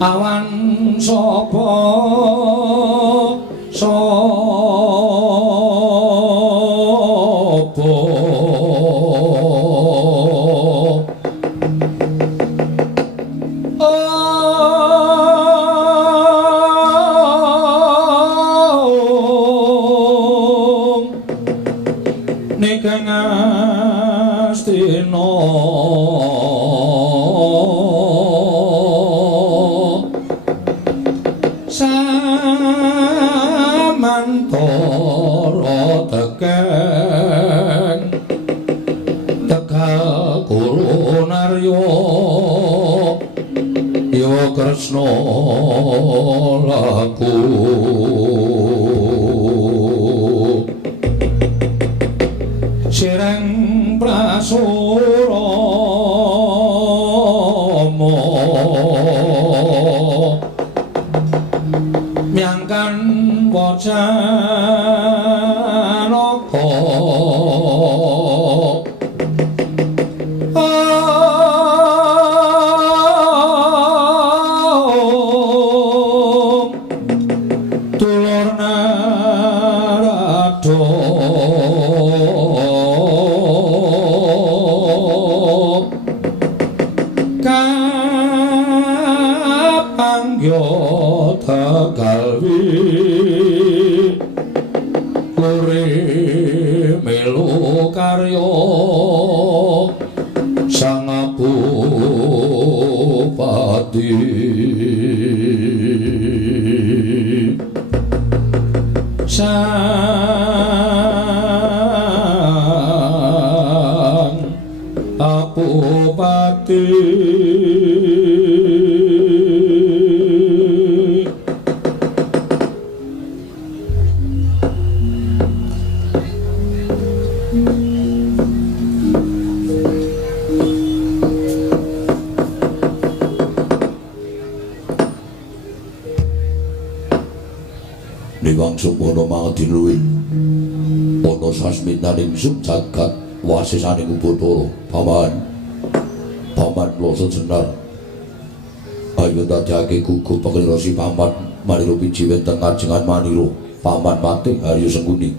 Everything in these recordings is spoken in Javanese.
awan sapa Nikang Astina samantara tekeng tegal kula narya ya Kresna laku Sireng Prasurama miangkan wacanaka dulur Narada kapanggya galwi lore melu karya sang Bupati sang Bupati Niwang sumono mangadin luwih ana sasminaning jagat wasisaning Bathara paman loso jenar ayo dadekake gugu pengresi paman manira biji wenten ngajengan manira paman Patih Harya Sengguni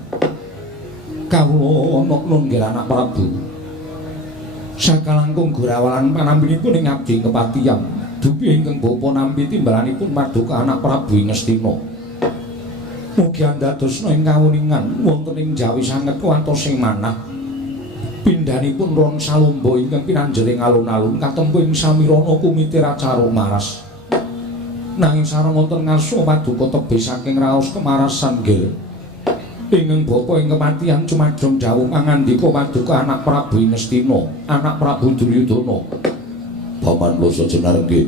kawula nun nggih anak Prabu sakalangkung Gorawalan panambinipun ing abdi kepatihan dupi ingkang bapa nampi timbalanipun Paduka anak Prabu ing Ngastina mugi andadosna ing kawuningan wonten ing Jawi sanget kuwantos sing manah pindhanipun ron salomba ingkang pinanjering alun-alun katempuh ing samirana kumite acara maras nanging sareng wonten ngarsa Paduka tebih saking raos kemarasan nggih ingkang bapa ing kematian cumadong dawuh ngandika Paduka anak Prabu ing Ngastina anak Prabu Duryudana paman loso jenar nggih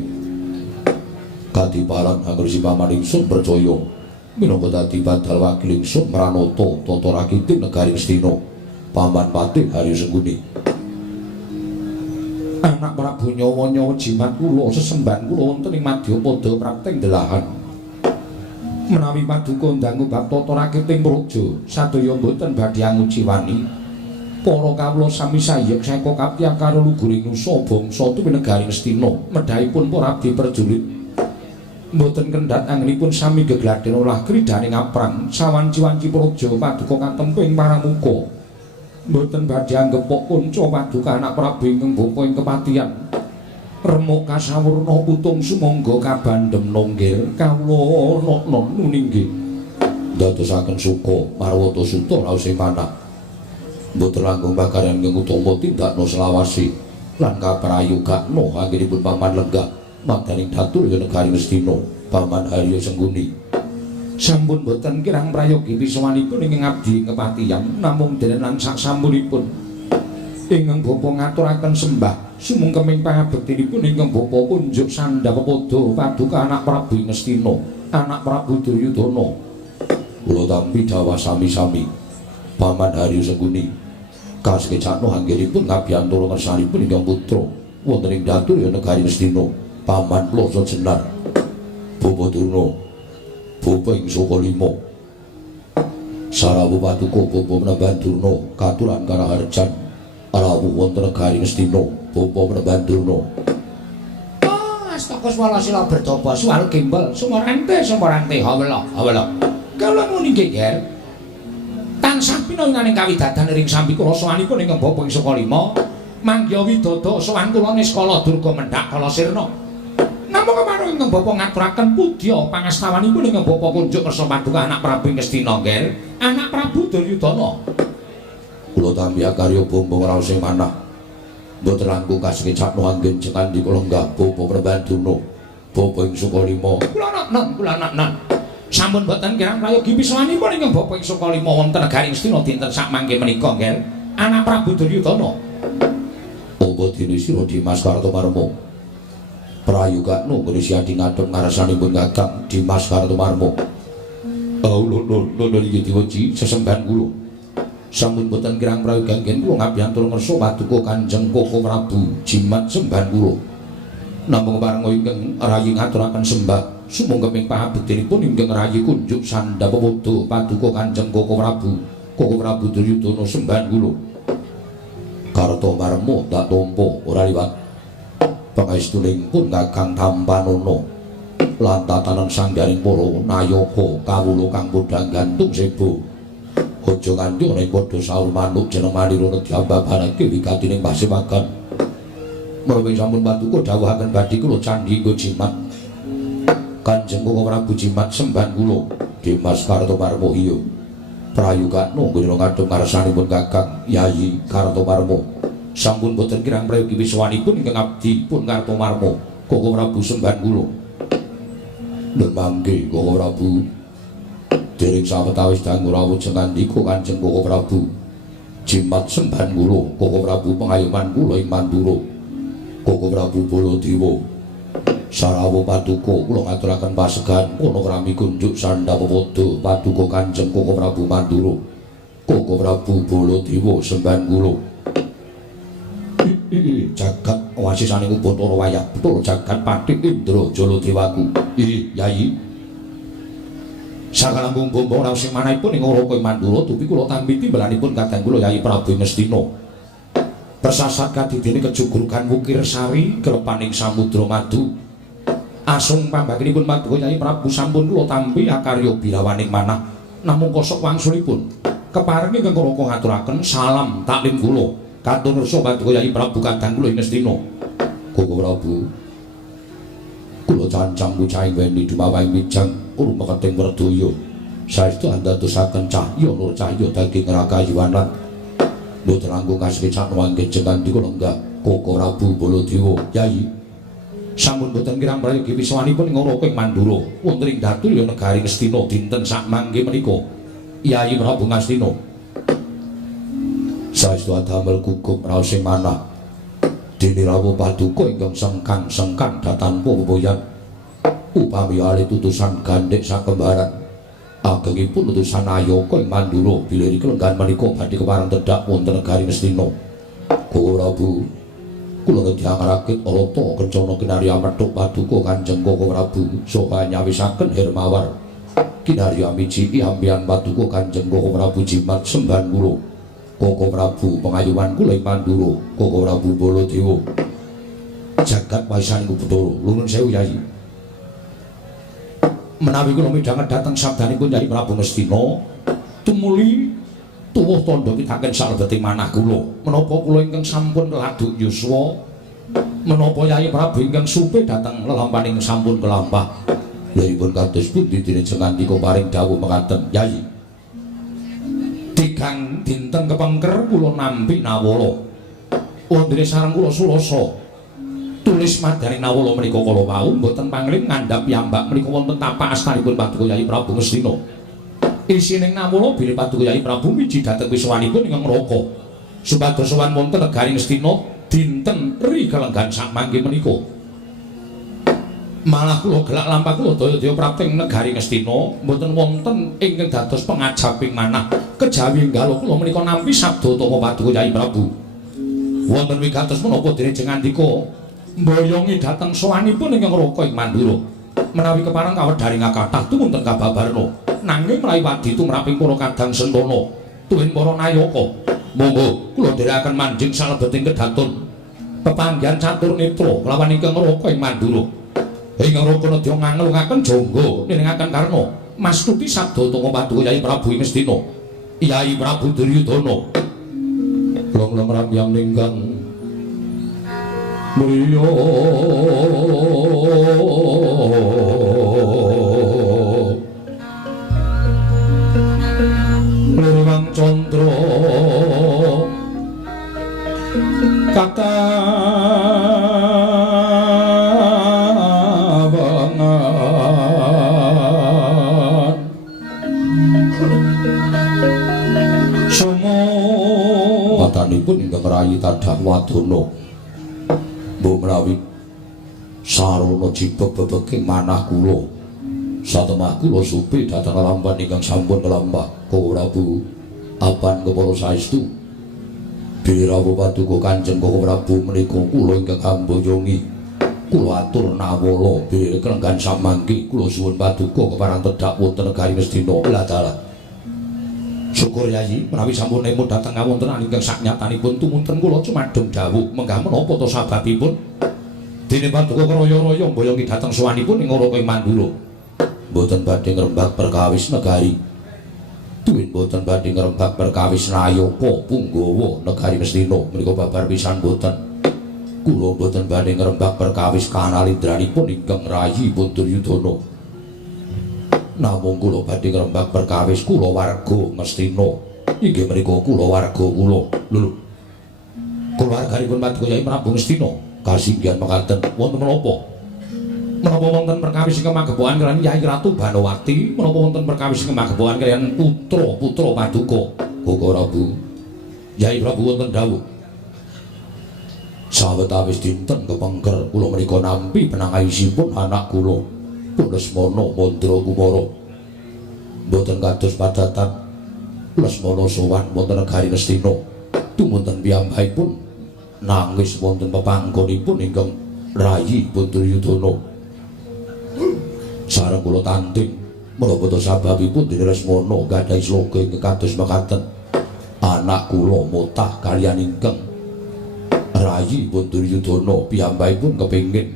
kadiparan angresi paman ingsun percaya minangka dadi badal wakil ingsun Pranata tata rakiting negari Ngastina paman Patih Harya Sengguni anak Prabu nyawa-nyawa jimat kula sesembahan kula wonten ing Madyapada prakteng delahan menawi Paduka ndangu bab tata rakiting praja sadaya boten badhe anguciwani para kawula sami sayek saka kaptihan karo luguring nusa bangsa tuwin negari Ngastina medhahipun para abdi prajurit mboten kendhat anggenipun sami gegladen olah kridhaning aprang sawanci-wanci praja Paduka katempuh ing paramuka mboten badhe anggepok kunca Paduka anak Prabu ingkang bapa ing kepatihan remuk kasawurna putung sumangga kabandhem nonggil kawula non nuninggih dadosaken suka marwata suta raos ing manah mboten langkung bakaryan ingkang utama tindakna selawasi lan kaprayogakna anggenipun paman lenggah madaning datur ing negari Ngastina paman Harya Sengguni sampun boten kirang prayogi pisawanipun ing abdi kepatihan namung denenan saksampunipun ingkang bapa ngaturaken sembah sumungkeming pangabektinipun ingkang bapa kunjuk Sandhapada Paduka anak Prabu Ngastina anak Prabu Duryudana kula tampi dawuh sami-sami paman Harya Sengguni kasekecana anggenipun kabiyantara ngersanipun ingkang putra wonten ing datur ing negari Ngastina paman loso jenar Bapa Durna bapa ing Saka Lima Sarawu Paduka bapa Penemban Durna katuran Karaharjan rawuh wonten negari Ngastina bapa Penemban Durna Astaka swala sila bertoba suwal gimbal sumorante hawala. Kala muni nggih Ger. Tansah pinanganing kawidadan ring sambi kula sowanipun ing Bapak ing Sukalima. Mangya widada sowan kula Niskala Durga Mendhak Kala Sirna. Namung kemarin ing Bapak ngaturaken pudya pangastawanipun ing Bapak kunjuk kersa paduka anak Prabu Ngastina Ger. Anak Prabu Duryudana. Kula tampi karya bombong raos sing manah. Mboten langkung kasengecapno anggen jengan di kula nggah Bapak Prabanduna. Bapak ing Sukalima. Kula nan. Sampun boten kirang prayogi pisanipun ing Bapak ing Sukalima wonten negari Ngastina dinten sak mangke menika Ger. Anak Prabu Duryudana. Apa dene sira Dimas Kartomarma? Prayogakno nggone siadi ngadhep ngarasanipun Kakang Dimas Kartomarma. Lho iki diwoji sesembahan kula. Sampun boten kirang prayogi anggen kula ngabiyantur ngersa paduka Kanjeng Koko Prabu jimat sembahan kula. Namung parenga ingkang rayi ngaturaken sembah sumangga pahabektinipun ingkang rayi kunjuk sandhapapada paduka Kanjeng Koko Prabu Duryudana sembahan kula. Kartomarma tak tampa ora liwat pangestuning pun Kakang Tampanana lan tatanan sanggaring para nayaka kawula kang podhang gantung sebo. Aja nganti ana ing padha saur manuk jeneng Manira diambabarake wigatining pasewakan. Menawi sampun paduka dawuhaken badhe kula candhi nggo jimat. Kanjeng Koko Prabu jimat sembahan kula Dimas Kartomarma iya. Prayogakno nggone ngadhep ngarsanipun Kakang Yayi Kartomarma. Sampun boten kirang prayogi wiswanipun ingkang abdi pun Kartomarma Koko Prabu sembahan kula. Nun mangke Koko Prabu dereng sawetawis dangu rawuh jengandika Kanjeng Koko Prabu jimat sembahan kula Koko Prabu pengayoman kula ing Mandura. Koko Prabu Baladewa sarawuh paduka kula ngaturaken pasegan kono krami kunjuk sandhapapada paduka Kanjeng Koko Prabu Mandura. Koko Prabu Baladewa sembahan kula. Jagat wasisaning Bathara Wayah betul jagat Pathik Indra Jaladewaku. Yayi sakalambung bombong raos sing manahipun ing Raka Mandura dupi kula tampi timbalanipun kadang kula Yayi Prabu Ngastina. Persasat kadidene kejugrukan Wukir Sari kelepaning Samudra Madu. Asung pambaginipun paduka Yayi Prabu sampun kula tampi akarya birawaning manah namung kosok wangsulipun kepareng ingkang Raka ngaturaken salam taklim kula katur nursa paduka Yayi Prabu kadang kula ing Ngastina. Koko Prabu kula cancang bucahing weni dumawahing mijang rumeketing Werdaya saestu andadosaken cahya nur cahya daging rakayuwan lan mboten langkung kasengecapno anggen jengan kula enggak Koko Prabu Baladewa. Yayi sampun boten kirang prayogi wiswanipun ing Raka ing Mandura wonten ing Datulya negari Ngastina dinten sak mangke menika. Yayi Prabu Ngastina saestu adamel gugup raos sing manah dene rawuh paduka ingkang sengkang datanpa beboyan upami alih utusan gandhek sakembaran agengipun utusan Ayaka ing Mandura bilih kelenggan menika badhe kepareng tedhak wonten negari Ngastina. Koko Prabu kula nedhi rakit arata kencana kinarya methuk paduka Kanjeng Koko Prabu saha nyawisaken hermawar kinarya miji ambian paduka Kanjeng Koko Prabu jimat sembahan kula Koko Prabu pengayuman kula ing Mandura. Koko Prabu Baladewa jagat waisaning Bathara nuwun sewu Yayi. Menawi kula midhanget dhateng sabdanipun Yayi Prabu Ngastina tumuli tuwuh tandha pitaken salebeting manah kula menapa kula ingkang sampun keladuk yuswa menapa Yayi Prabu ingkang supe dhateng lelampaning sampun kelampah liripun kados pundi dene jengandika paring dawuh mekaten. Yayi tigang dinten kepengker kula nampi Nawala wondene sareng kula Sulasa tulis madani Nawala menika kala wau mboten pangling ngandhap piyambak menika wonten tapak astanipun paduka Yayi Prabu Ngastina. Isining Nawala bilih paduka Yayi Prabu miji dhateng wiswanipun ing Raka supados sowan wonten negari Ngastina dinten ri kalenggan sak mangke menika. Malah kula gelak lampah kula daya-daya prapting negari Ngastina mboten wonten ingkang dados pengajaping manah kejawi enggal kula menika nampi sabda tapa paduka Yayi Prabu wonten wigatos menapa dene jengandika mboyongi dhateng sowanipun ingkang Raka ing Mandura menawi kepareng kawedharing kathah tumunten kababarna nanging mlayu wadi tumraping para kadang sentana tuwin para nayaka monggo kula dherekaken manjing salebeting kedatun pepanggihan catur netra lawan ingkang Raka ing Mandura Ing roko nedya ngangelungaken jangga niningaken karna mastuti sabda Tanga Paduka Yai Prabu Ngastina. Yai Prabu Duryudana. Long-long ramyang ninggang Mriya Lurwang Candra katawangan sumo watanipun ingkang rayi tadhah wadana mbok menawi sarana jibeg bebeging manah kula satemah kula supi dhateng lamban ingkang sampun kelambah Kala Prabu apan kepala saestu Birawa Paduka Kanjeng Kala Prabu menika kula ingkang amboyongi kula atur nawala bilih samangke kula suwun Paduka keparang tedhak wonten negari Ngastina la dalah syukur Yayi menawi sampun nemu dhateng kawontenan ingkang saknyatanipun tumunten kula cumadeng dawuh menggah menapa ta sababipun dene Paduka raya-raya mboyongi dhateng sowanipun ing ora ing Mandura mboten badhe ngrembak perkawis negari duwin mboten badhe ngrembak perkawis Nayapa Punggawa negari Ngastina menika babar pisan mboten kula mboten badhe ngrembak perkawis kanalindranipun ingkang rayi Duryudana namung kula badhe ngrembak perkawis kula warga Ngastina inggih menika kula warga kula lho keluarganipun Paduka Yai Prabu Ngastina kasinggihan mekaten wonten menapa wonten perkawis ingkang magebokan kaliyan Yai Ratu Banowati menapa wonten perkawis ingkang magebokan kaliyan putra Paduka Kala Prabu Yai Prabu wonten dawuh sawetawis dinten kepengker kula menika nampi penangaisipun anak kula Lesmana Mandra Kumara mboten kados padatan Lesmana sowan wonten negari Ngastina tumunten piyambakipun nangis wonten pepanggonipun ingkang rayi Duryudana sareng kula tanding menapa ta sababipun dene Lesmana gadhahi sloga ingkang kados mekaten anak kula mutah kaliyan ingkang rayi Duryudana piyambakipun kepengin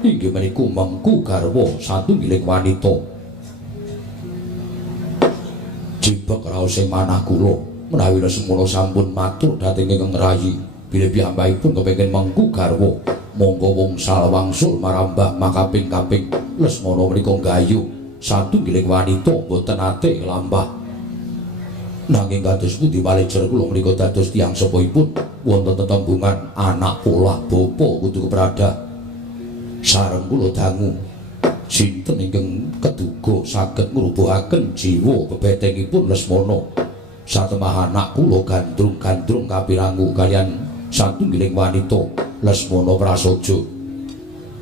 inggih menika mengku garwa satunggiling wanita jibeg raos ing manah kula menawi Lesmana sampun matur dhateng ingkang rayi bilih piyambakipun kepengin mengku garwa monggo wungsal wangsul marambah makaping-kaping Lesmana menika gayuh satunggiling wanita boten ate lambah nanging kados pundi malejer kula menika dados tiyang sepuhipun wonten tetembungan anak polah bapa kudu kepradah sareng kula dangu sinten ingkang keduga saged ngrubuhaken jiwa bebetengipun Lesmana satemah anak kula gandrung-gandrung kapirangu kaliyan satunggiling wanita Lesmana prasaja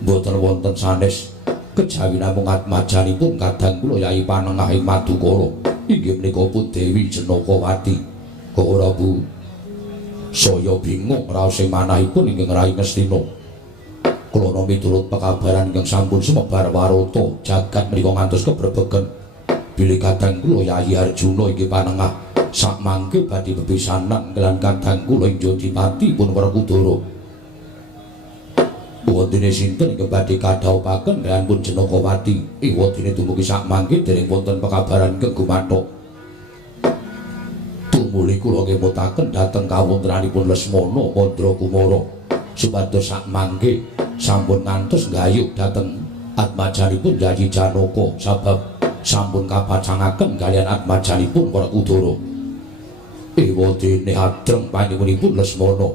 mboten wonten sanes kejawi namung atmajanipun kadang kula Yai Panengah ing Madukara inggih menika Dewi Jenakawati Kala Prabu saya bingung raos ing manahipun ingkang rayi Ngastina kula miturut pekabaran ingkang sampun sumebar warata jagat menika ngantos kebrebegen bilih kadang kula Yai Arjuna inggih Panengah sakmangke badhe bepisanan kelan kadang kula ing Jodipati pun Werkudara wondene sinten ingkang badhe kadhaupaken kaliyan pun Jenakawati wondene dumugi sakmangke dereng wonten pekabaran ingkang gumathok tumuli kula ngemutaken dhateng kawontenanipun Lesmana Mandra Kumara supados sakmangke sampun ngantos gayuh dhateng atmajanipun Yayi Janaka sabab sampun kapacangaken kaliyan atmajanipun Werkudara wondene adreng panjenenganipun Lesmana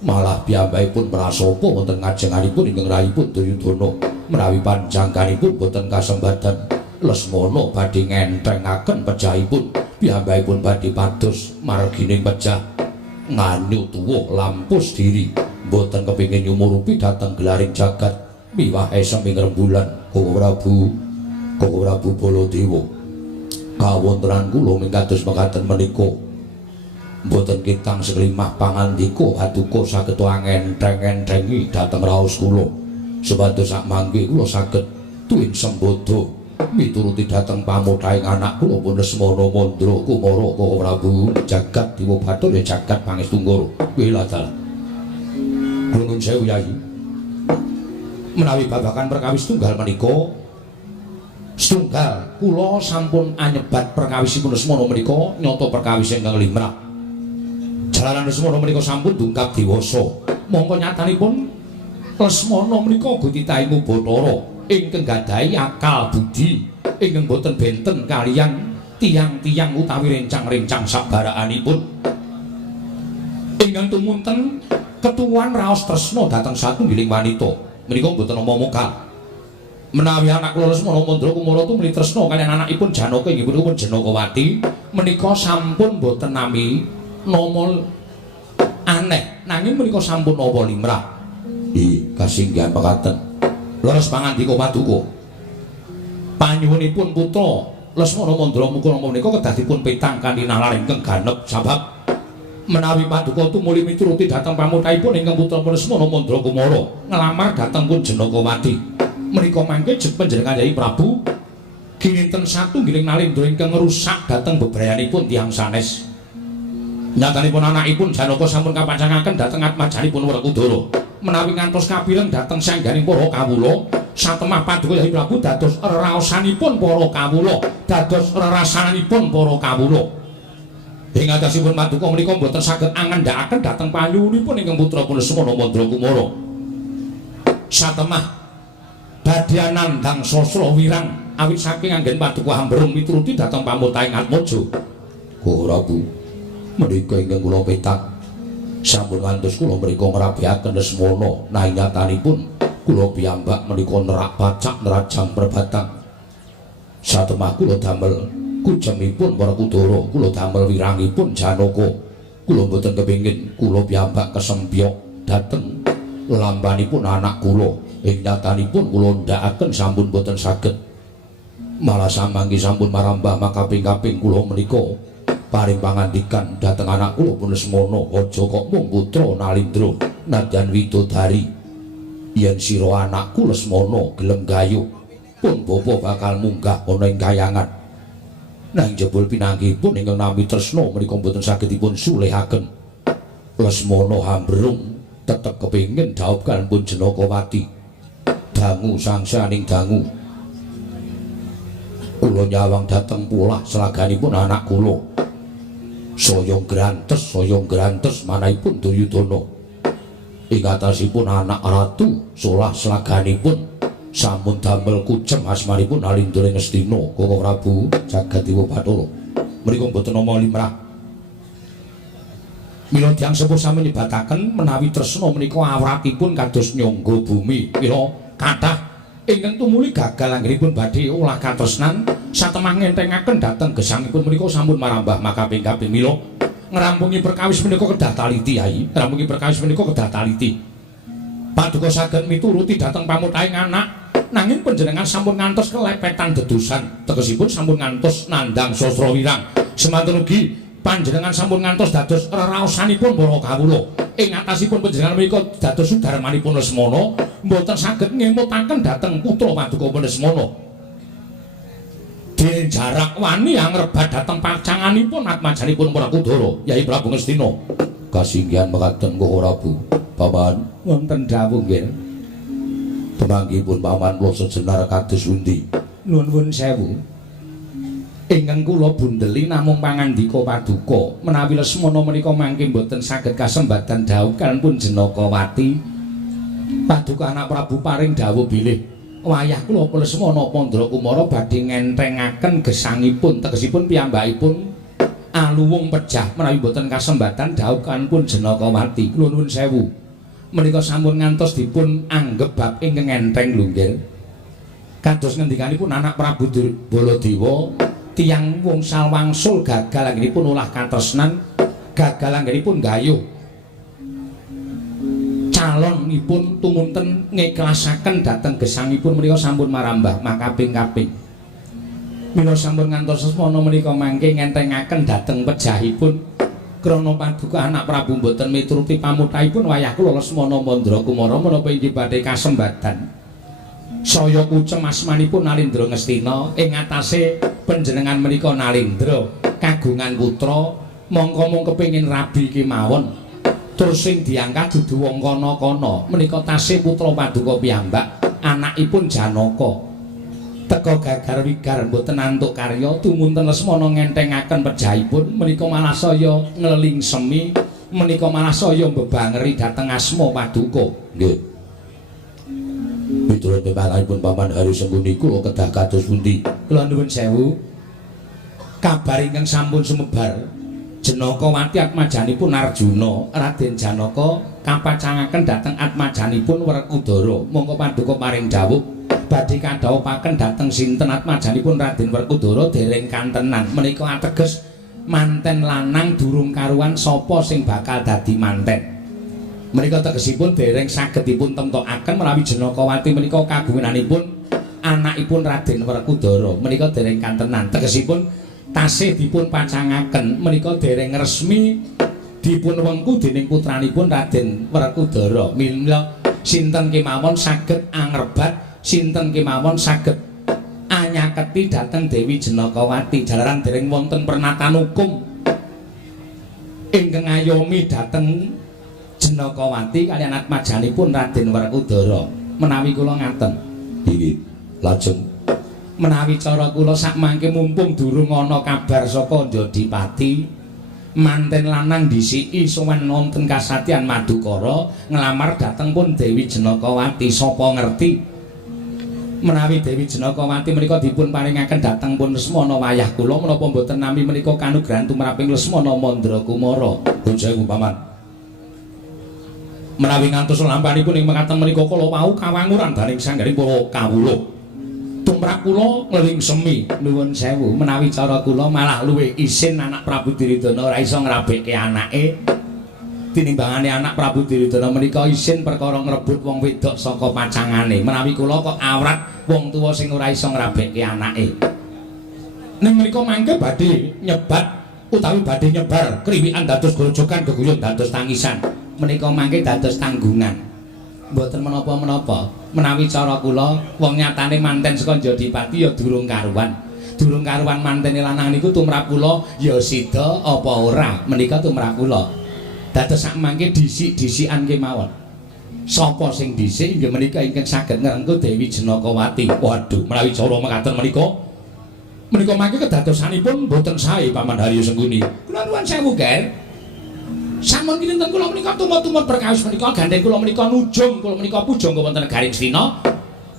malah piyambakipun prasapa wonten ngajenganipun ingkang rayi Duryudana menawi panjangkanipun boten kasembadan Lesmana badhe ngentrengaken pejahipun piyambakipun badhe pados margining pejah nganyut tuwa lampus diri boten kepingin nyumurupi dhateng gelaring jagat miwah esem ing rembulan Kala Prabu Baladewa kawontenan kula mingkados mekaten menika mboten kitang seklimah pangandika Paduka saged angentreng-entrengi dhateng raos kula supados sakmangke kula saged tuwin sembada mituruti dhateng pamuthaing anak kula pun Lesmana Mandra Kumara Kala Prabu jagat Dewa Bathara jagat Pangestu Nggara kuwi ladal nuwun sewu Yayi Menawi babakan perkawis tunggal menika setunggal kula sampun anyebat perkawisipun Lesmana menika nyata perkawis ingkang limrah. Jalaran Lesmana menika sampun dungkap dewasa. Mongko nyatanipun Lesmana menika gutitahing Bathara ingkang gadahi akal budi ingkang boten benten kaliyan tiyang-tiyang utawi rencang-rencang sabaraanipun. Ingkang tumunten ketuan raos tresna dhateng satunggiling wanita menika boten nama mokal. Menawi anak kula Lesmana Mandra Kumara tumuli tresna kaliyan anakipun Janaka inggih punika Janakawati menika sampun boten nami nama aneh nanging menika sampun nama limrah. Kasinggihan mekaten. Leres pangandika Paduka. Panyuwunipun putra Lesmana Mandra Kumara menika kedah dipun petang kanthi nalar ingkang ganep sabab menawi Paduka tumuli mituruti dhateng pamuthaipun ingkang putra Lesmana Mandra Kumara nglamar dhateng pun Janakawati. Menika mangke panjenengan Yai Prabu kinten satunggiling nalendra ingkang ngrusak dhateng bebrayanipun tiyang sanes. Nyatanipun anakipun Janaka sampun kapancangaken dhateng atmajanipun Werkudara. Menawi ngantos kapireng dhateng sangganing para kawula, satemah Paduka Yai Prabu dados raosanipun para kawula, dados rerasanipun para kawula. Ing atasipun Paduka menika boten saged angandhakaken dhateng panyuwunipun ingkang putra Lesmana Mandra Kumara. Satemah badhe nandhang sasra wirang awit saking anggen Paduka hambrung mituruti dhateng pamuthaing Atmaja. Prabu, menika ingkang kula petak sampun ngantos kula mrika ngrabiaken Lesmana nanging nyatanipun kula piyambak menika nerak pacak nerajang perbatang. Satemah kula damel kujemipun Werkudara, kula damel wirangipun Janaka. Kula boten kepengin kula piyambak kesempyok dhateng lambanipun anak kula. Ing nyatanipun kula ndhakaken sampun boten saged. Malah samangke sampun marambah makaping-kaping kula menika paring pangandikan dhateng anak kula pun Lesmana, aja kok mung putra Nalindra nadyan widodari. Yen sira anakku Lesmana gelem gayuh, pun bapa bakal munggah ana ing kayangan. Nang jebul pinanggihipun ingkang nami tresna menika boten saged dipun sulehaken. Lesmana hambrung tetep kepengin dhaup kalih pun Janakawati. Dangu sangsaning dangu. Kula nyawang dhateng pulah selaganipun anak kula. Saya grantes manahipun Duryudana. Ing atasipun anak ratu solah selaganipun sampun damel kucem asmanipun Alindra Ngastina. Koko Prabu Jagadéwa Bathara menika boten nama limrah. Mila tiyang sepuh sami nyebataken menawi tresna menika awratipun kados nyangga bumi. Mila kathah ingkang tumuli gagal anggenipun badhe olah katresnan satemah ngentengaken dhateng gesangipun menika sampun marambah makaping-kaping. Mila ngrampungi perkawis menika kedah taliti Yai, ngrampungi perkawis menika kedah taliti. Paduka saged mituruti dhateng pamuthaing anak nanging panjenengan sampun ngantos kelepetan dedusan, tegesipun sampun ngantos nandhang sasra wirang. Semanten ugi panjenengan sampun ngantos dados reraosanipun para kawula. Ing atasipun panjenengan menika dados sudarmanipun Lesmana, mboten saged ngemutaken dhateng putra Paduka Lesmana. Dene jarak wani angrebat dhateng pacanganipun atmajanipun Werkudara, Yai Prabu Ngastina. Kasinggihan mekaten Koko Prabu. Paman wonten dawuh nggih. Pemanggihipun paman kula sejenar kados pundi? Nuwun sewu. Ingkang kula bundeli namung pangandika Paduka menawi Lesmana menika mangke boten saged kasembatan dawuh kalih pun Janakawati. Paduka anak Prabu paring dawuh bilih wayah kula Lesmana Mandra Kumara badhe ngentengaken gesangipun, tegesipun piyambakipun aluwung pejah menawi boten kasembatan dawuh kalih pun Janakawati. Kula nuwun sewu. Menika sampun ngantos dipun anggep bab ingkang enteng lho nggih. Kados ngendikanipun anak Prabu Baladewa tiyang wungsal wangsul gagal anggenipun olah katresnan, gagal anggenipun gayuh calonipun tumunten ngiklasaken dhateng gesangipun menika sampun marambah makaping-kaping. Mila sampun ngantos Lesmana menika mangke ngentengaken dhateng pejahipun krana Paduka anak Prabu boten mituruti pamuthaipun wayah kula Lesmana Mandra Kumara menapa inggih badhe kasembatan. Saya kucem asmanipun Nalindra Ngastina ing atase panjenengan menika Nalindra kagungan putra mongko mung kepengin rabi kemawon. Tur sing diangkat dudu wong kana-kana menika tasih putra Paduka piyambak anakipun Janaka teka gagar wigar mboten antuk karya tumunten Lesmana ngentengaken pejahipun menika malah saya ngleling semi menika malah saya mbebangeri dhateng asma Paduka. Nggih. Miturut pepangipun Paman Hari Sengkuni kula kedah kados pundi? Kula nuwun sewu. Kabar ingkang sampun sumebar Janakawati atmajanipun Arjuna Raden Janaka kapacangaken dhateng atmajanipun Werkudara. Monggo Paduka paring dawuh badhe kadhawuhaken dhateng sinten atmajanipun Raden Werkudara dereng kantenan. Menika ateges manten lanang durung karuan sapa sing bakal dadi manten. Menika tegesipun dereng saged dipun temtokaken menawi Janakawati menika kagunganipun anakipun Raden Werkudara. Menika dereng kantenan. Tegesipun tasih dipun pacangaken menika dereng resmi dipun wengku dening putranipun Raden Werkudara. Mila sinten kemawon saged angrebat, sinten kemawon saged anyaketi dhateng Dewi Janakawati jalaran dereng wonten pernatan hukum ingkang ngayomi dhateng Janakawati kaliyan atmajanipun Raden Werkudara. Menawi kula ngaten nggih lajeng menawi cara kula sakmangke mumpung durung ana kabar saka Jodipati manten lanang disiki sowan wonten kasatyan Madukara nglamar dhateng pun Dewi Janakawati. Sapa ngerti menawi Dewi Janakawati menika dipun paringaken dhateng pun Lesmana wayah kula menapa mboten nami menika kanugrahan tumraping Lesmana Mandrakumara. Nuwun sewu Paman. Menawi ngantos lampanipun ing mekaten menika kula wau kawanguran daning sanggaring para kawula. Tumrap kula ngleling semi nuwun sewu menawi cara kula malah luwih isin anak Prabu Duryudana ora iso ngrabekke anake tinimbangane anak Prabu Duryudana menika isin perkara ngrebut wong wedok saka pacangane. Menawi kula kok awrat wong tuwa sing ora iso ngrabekke anake. Ning menika mangke badhe nyebat utawi badhe nyebar kriwikan dados grojogan geguyung dados tangisan. Menika mangke dados tanggungan. Mboten menapa-menapa. Menawi cara kula wong nyatane manten saka Jodipati ya durung karuan. Durung karuan mantene lanang niku tumrap kula ya sida apa ora. Menika tumrap kula. Dados sakmangke disik-disikan kemawon. Sapa sing dhisik inggih menika ingkang saged ngrengku Dewi Janakawati. Waduh, menawi cara mekaten menika mangke kedadosanipun boten sae Paman Haryo Sengkuni. Kula nuwun sewu, Ger. Sampun kinten kula menika tumut-tumut perkawis menika gandeng kula menika nujung kula menika pujangga wonten negaring Stina.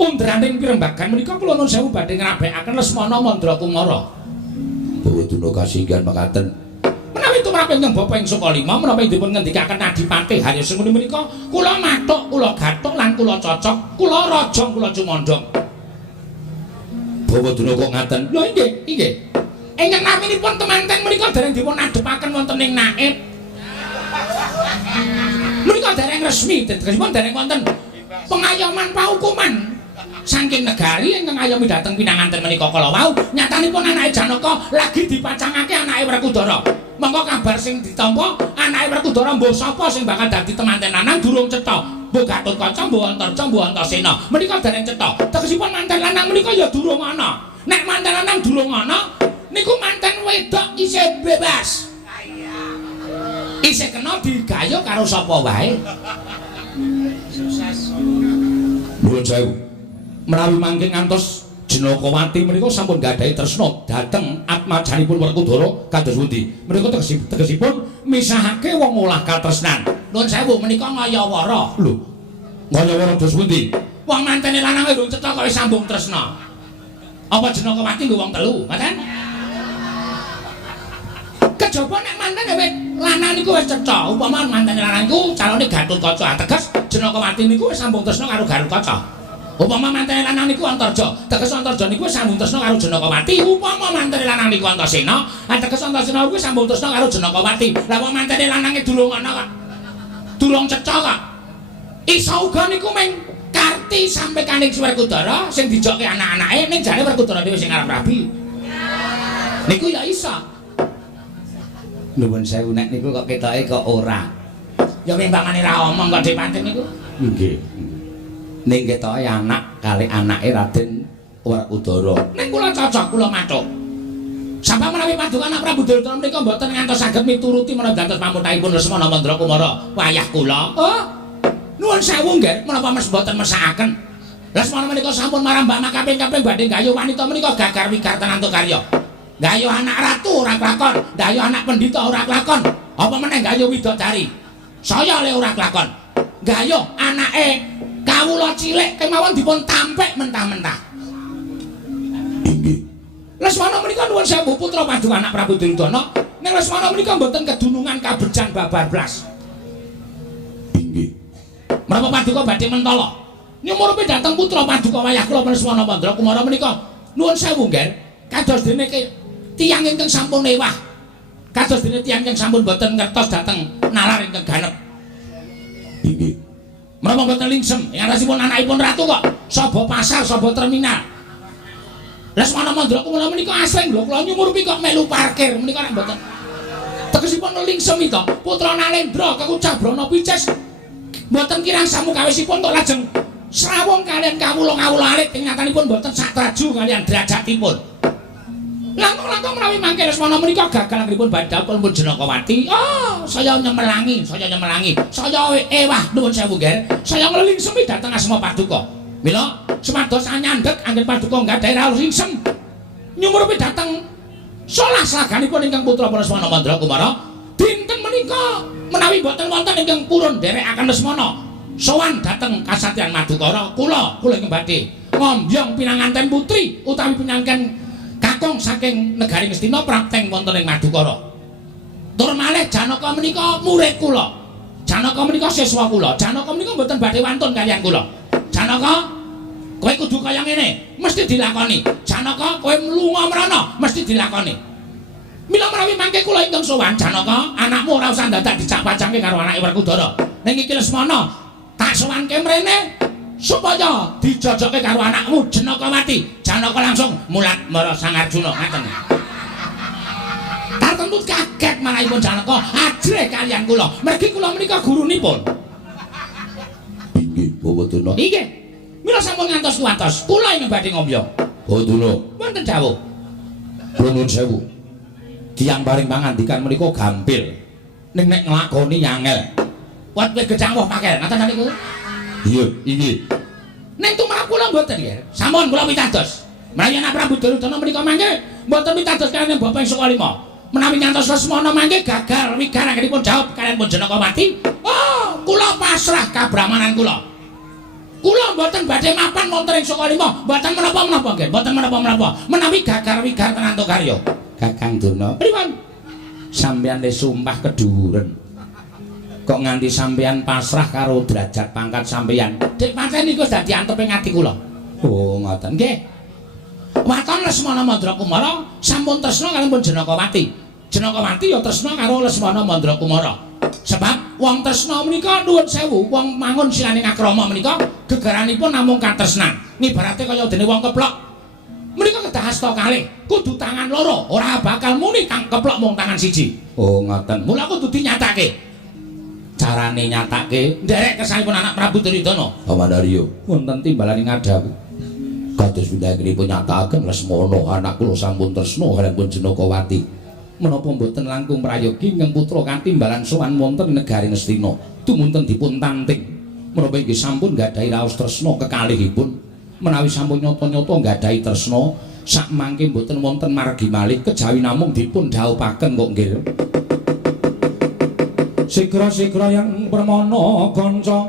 Undraning pirembagan menika kula nuwun sewu badhe ngrabekaken Lesmana Mandrakumara. Bawuduna kasinggihan mekaten. Menawi tumrap ingkang Bapa ing Sukalima menapa dipun ngendikaken Adipati Haryo Sengkuni menika kula matuk, kula gathuk lan kula cocok, kula raja, kula cumandang. Bawuduna kok ngaten. Lho nggih, nggih. Ingkang naminipun temanten menika dereng dipun adepaken wonten ing Naib. Menika dereng resmi, tegesipun dereng wonten pengayoman paukuman saking negari ingkang ngayomi dhateng pinanganten menika kala wau. Nyatanipun anake Janaka lagi dipacangake anake Werkudara. Monggo kabar sing ditampa anake Werkudara mbuh sapa sing bakal dadi temanten lanang durung cetha. Mbuh Gatotkaca, mbuh Antarja, mbuh Antasena. Menika dereng cetha. Tegesipun manten lanang menika ya durung ana. Nek manten lanang durung ana, niku manten wedok isih bebas. Isih kena digayo karo sapa wae. Nuwun sewu. Menawi mangke ngantos Janakawati menika sampun gadhahi tresna dhateng atmajanipun Werkudara kados pundi? Menika tegesipun misahake wong olah katresnan. Nuwun sewu menika ngayawara. Lho. Ngayawara dos pundi? Wong mantene lanang durung cetha kok wis sambung tresna. Apa Janakawati nggo wong telu, ngoten? Kejaba nek manten wis lanang niku wis cetha, upama manten lanang niku calone Gatotkaca, ateges Janakawati niku wis sambung tresna karo Gatotkaca. Upama manten lanang niku Antarja, ateges Antarja niku wis sambung tresna karo Janakawati. Upama manten lanang niku Antasena, ateges Antasena kuwi sambung tresna karo Janakawati. Lah wong manten lanange durung ana kok. Durung cetha kok. Isa uga niku mung Karti sampe kaning Werkudara sing dijokke anak-anake ning jane Werkudara dhewe sing arep rabi. Niku ya isa. Nuwun sewu nek niku kok ketoke kok ora. Ya mimpangane ra omong kok Dipati niku. Nggih. Ning ketoke anak kali anake Raden Werkudara. Ning kula cocok kula mathuk. Sampai menawi paduka anak Prabu Duryudana menika mboten ngantos saged mituruti menawi dados pamuthaipun Lesmana Mandrakumara wayah kula. Oh. Nuwun sewu nggih menapa mboten mesakaken. Lesmana menika sampun marambak kaping-kaping badhe gayuh wanita menika gagar wigar tenantu karya. Gayuh anak ratu ora kelakon, gayuh anak pendhita ora kelakon. Apa meneh gayuh widodari. Saya le ora kelakon. Gayuh anake kawula cilik kemawon dipun tampik mentah-mentah. Inggih. Lesmana menika nuwun sewu putra Paduka anak Prabu Duryudana. Ning Lesmana menika mboten kedunungan kabejan babar blas. Inggih. Menapa Paduka badhe mentala? Nyumurupi dhateng putra Paduka wayah kula Lesmana Mandra Kumara menika nuwun sewu nggih. Kados dene tiyang ingkang sampun ewah. Kados dene tiyang ingkang sampun boten ngertos dhateng nalar ingkang ganep. Inggih. Menapa boten lingsem? Yarasipun anakipun ratu kok saba pasar, saba terminal. Lesmana Mandra Kumara menika asring lho kula nyumurupi kok melu parkir menika nek boten. Tegesipun lingsem to, putra Nalendra kekucah Brana Picis. Mboten kirang samukawisipun kok lajeng srawung kalian kawula-kawula alit ing nyatanipun mboten sak traju kalian derajatipun. Langkung-langkung menawi mangke Lesmana menika gagal anggepun badhah pun Janakawati. Oh, saya nyemelangi. Saya ewah nuwun sewu nggih. Saya nglingsemi dhateng asma Paduka. Mila supados anyandhet anggen Paduka nggadahi rawuh lingsem. Nyumurupi dhateng solah slaganipun ingkang putra Lesmana Mandra Kumara. Dinten menika menawi boten wonten ingkang purun nderekaken Lesmana sowan dhateng kasatyan Madukara, kula ingkang badhe ngombyong pinanganten putri utawi pinanganten kakung saking negari Ngastina prakteng wonten ing Madukara. Tur malih Janaka menika murid kula. Janaka menika siswa kula. Janaka menika mboten badhe wantun kaliyan kula. Janaka, kowe kudu kaya ngene, mesti dilakoni. Janaka, kowe mlunga mrana, mesti dilakoni. Mila menawi mangke kula ingkang sowan Janaka, anakmu ora usah dadak dicak-pacangke karo anake Werkudara. Ning iki Lesmana tak sowanke mrene supaya dijojoke karo anakmu Janakawati. Janaka langsung mulat mara Sang Arjuna ngaten. Tartemtu kaget manahipun Janaka ajrih kaliyan kula. Mergi kula menika gurunipun. Inggih, Bawa Tuna. Inggih. Mila sampun ngantos kuwatos, kula ingkang badhe ngombyong. Bawa Tuna. Wonten dawuh. Kula nuwun sewu. Tiyang paring pangandikan menika gampil. Ning nek nglakoni angel. Wat wis gecang woh pakel, ngaten niku. Iya, inggih. Ning tumrap kula mboten nggih. Sampun kula pitados. Menawi anak Prabu Duryudana menika mangke mboten pitados kaliyan Bapak Saka Lima. Menawi ngantos Lesmana mangke gagal wigar anggenipun jawab kaliyan pun Janakawati. Oh, kula pasrah kabrahmanan kula. Kula mboten badhe mapan wonten ing Saka Lima, mboten menapa-menapa nggih, mboten menapa-menapa. Menawi gagal wigar tenantu karya. Kakang Durna. Pripun? Sampeyan le sumpah keduren. Kok nganti sampeyan pasrah karo derajat pangkat sampeyan? Dik pancen niku dadi anteping ati kula. Oh, ngoten. Nggih. Waton Lesmana Mandra Kumara sampun tresna kaliyan pun Janakawati. Janakawati ya tresna karo Lesmana Mandra Kumara. Sebab wong tresna menika nuwun sewu, wong mangun silaning akrama menika gegeranipun namung katresnan. Ngibarate kaya dene wong keplok. Menika kedah asta kalih, kudu tangan loro, ora bakal muni kang keplok mung tangan siji. Oh, ngoten. Mula kudu dinyatake. Carane nyatake nderek kesanipun anak Prabu Duryudana. Pamandarya, wonten timbalan ing ngadhap. Kados windanipun nyatakaken Lesmana anak kula sampun tresna kaliyan Janakawati. Menapa mboten langkung prayogi ingkang putra katimbalan sowan wonten negari Ngastina. Tumunten dipun tanting. Menapa inggih sampun nggadahi raos tresna kekalihipun. Menawi sampun nyata-nyata nggadahi tresna, sak mangke mboten wonten margi malih kejawi namung dipun dhaupaken kok nggih. Sigra-sigra yang permana kanca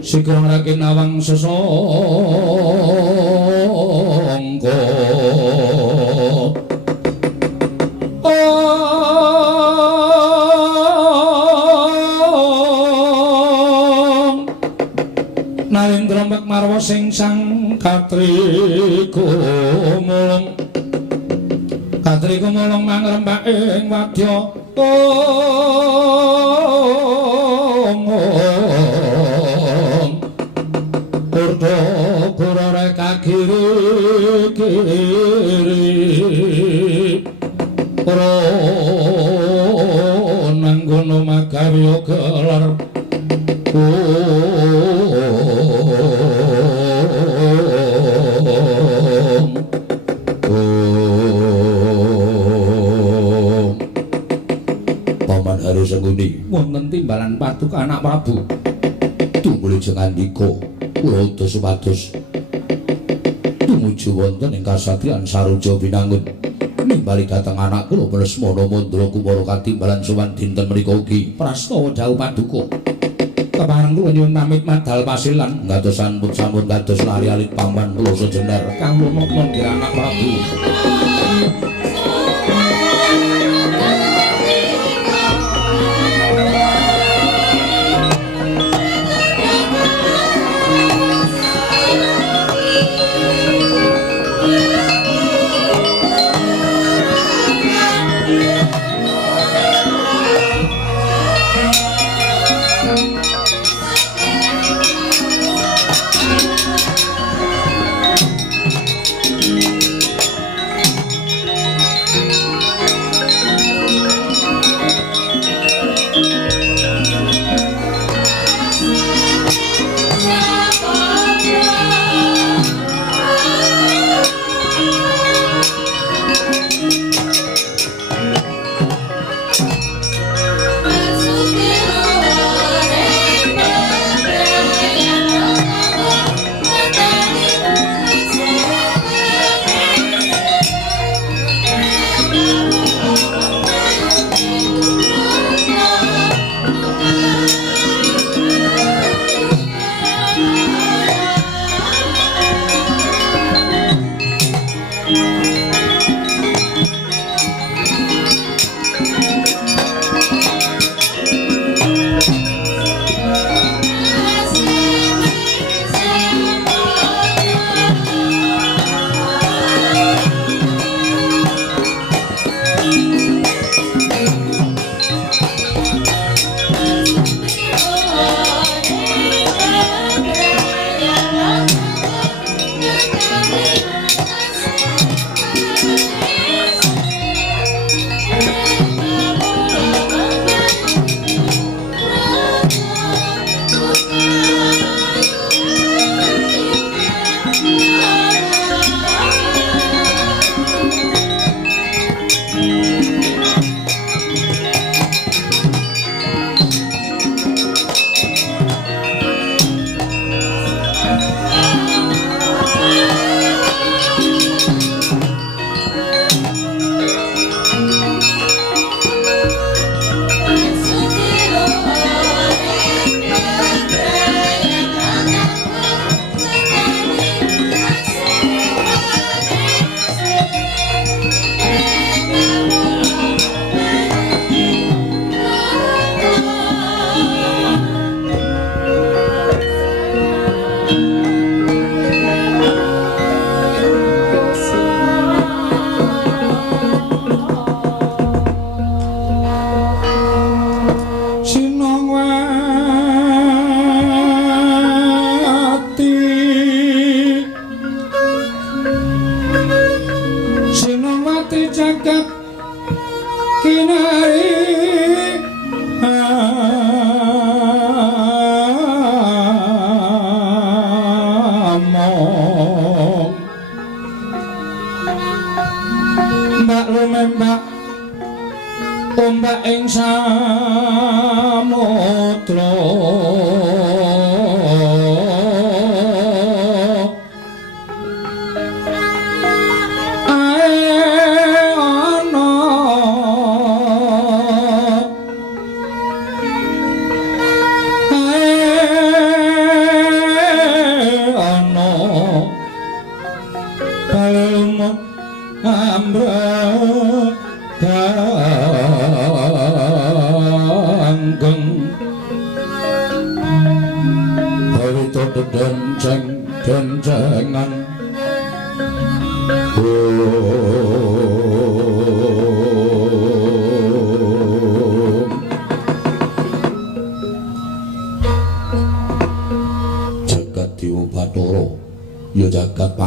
sigra rakin awang sesangka Narendra Marwa sing sang Katri kumulung mangrembak ing wadya Urda kurare kagiri-giri ora nanggono makarya gelar Paman Harusangguni wonten timbalan Paduka anak Prabu tunggul jeng andika kula utus supados tumuju wonten ing kasatriyan Saruja Binangun nimbali dhateng anak kula Lesmana Mandra Kumara katimbalan sowan dinten menika ugi prastawa dawuh paduka kepareng kula nyuwun pamit madhal pasilan ngatosan pun sampun kados lari alit paman kula sejenar kawula napa anak Prabu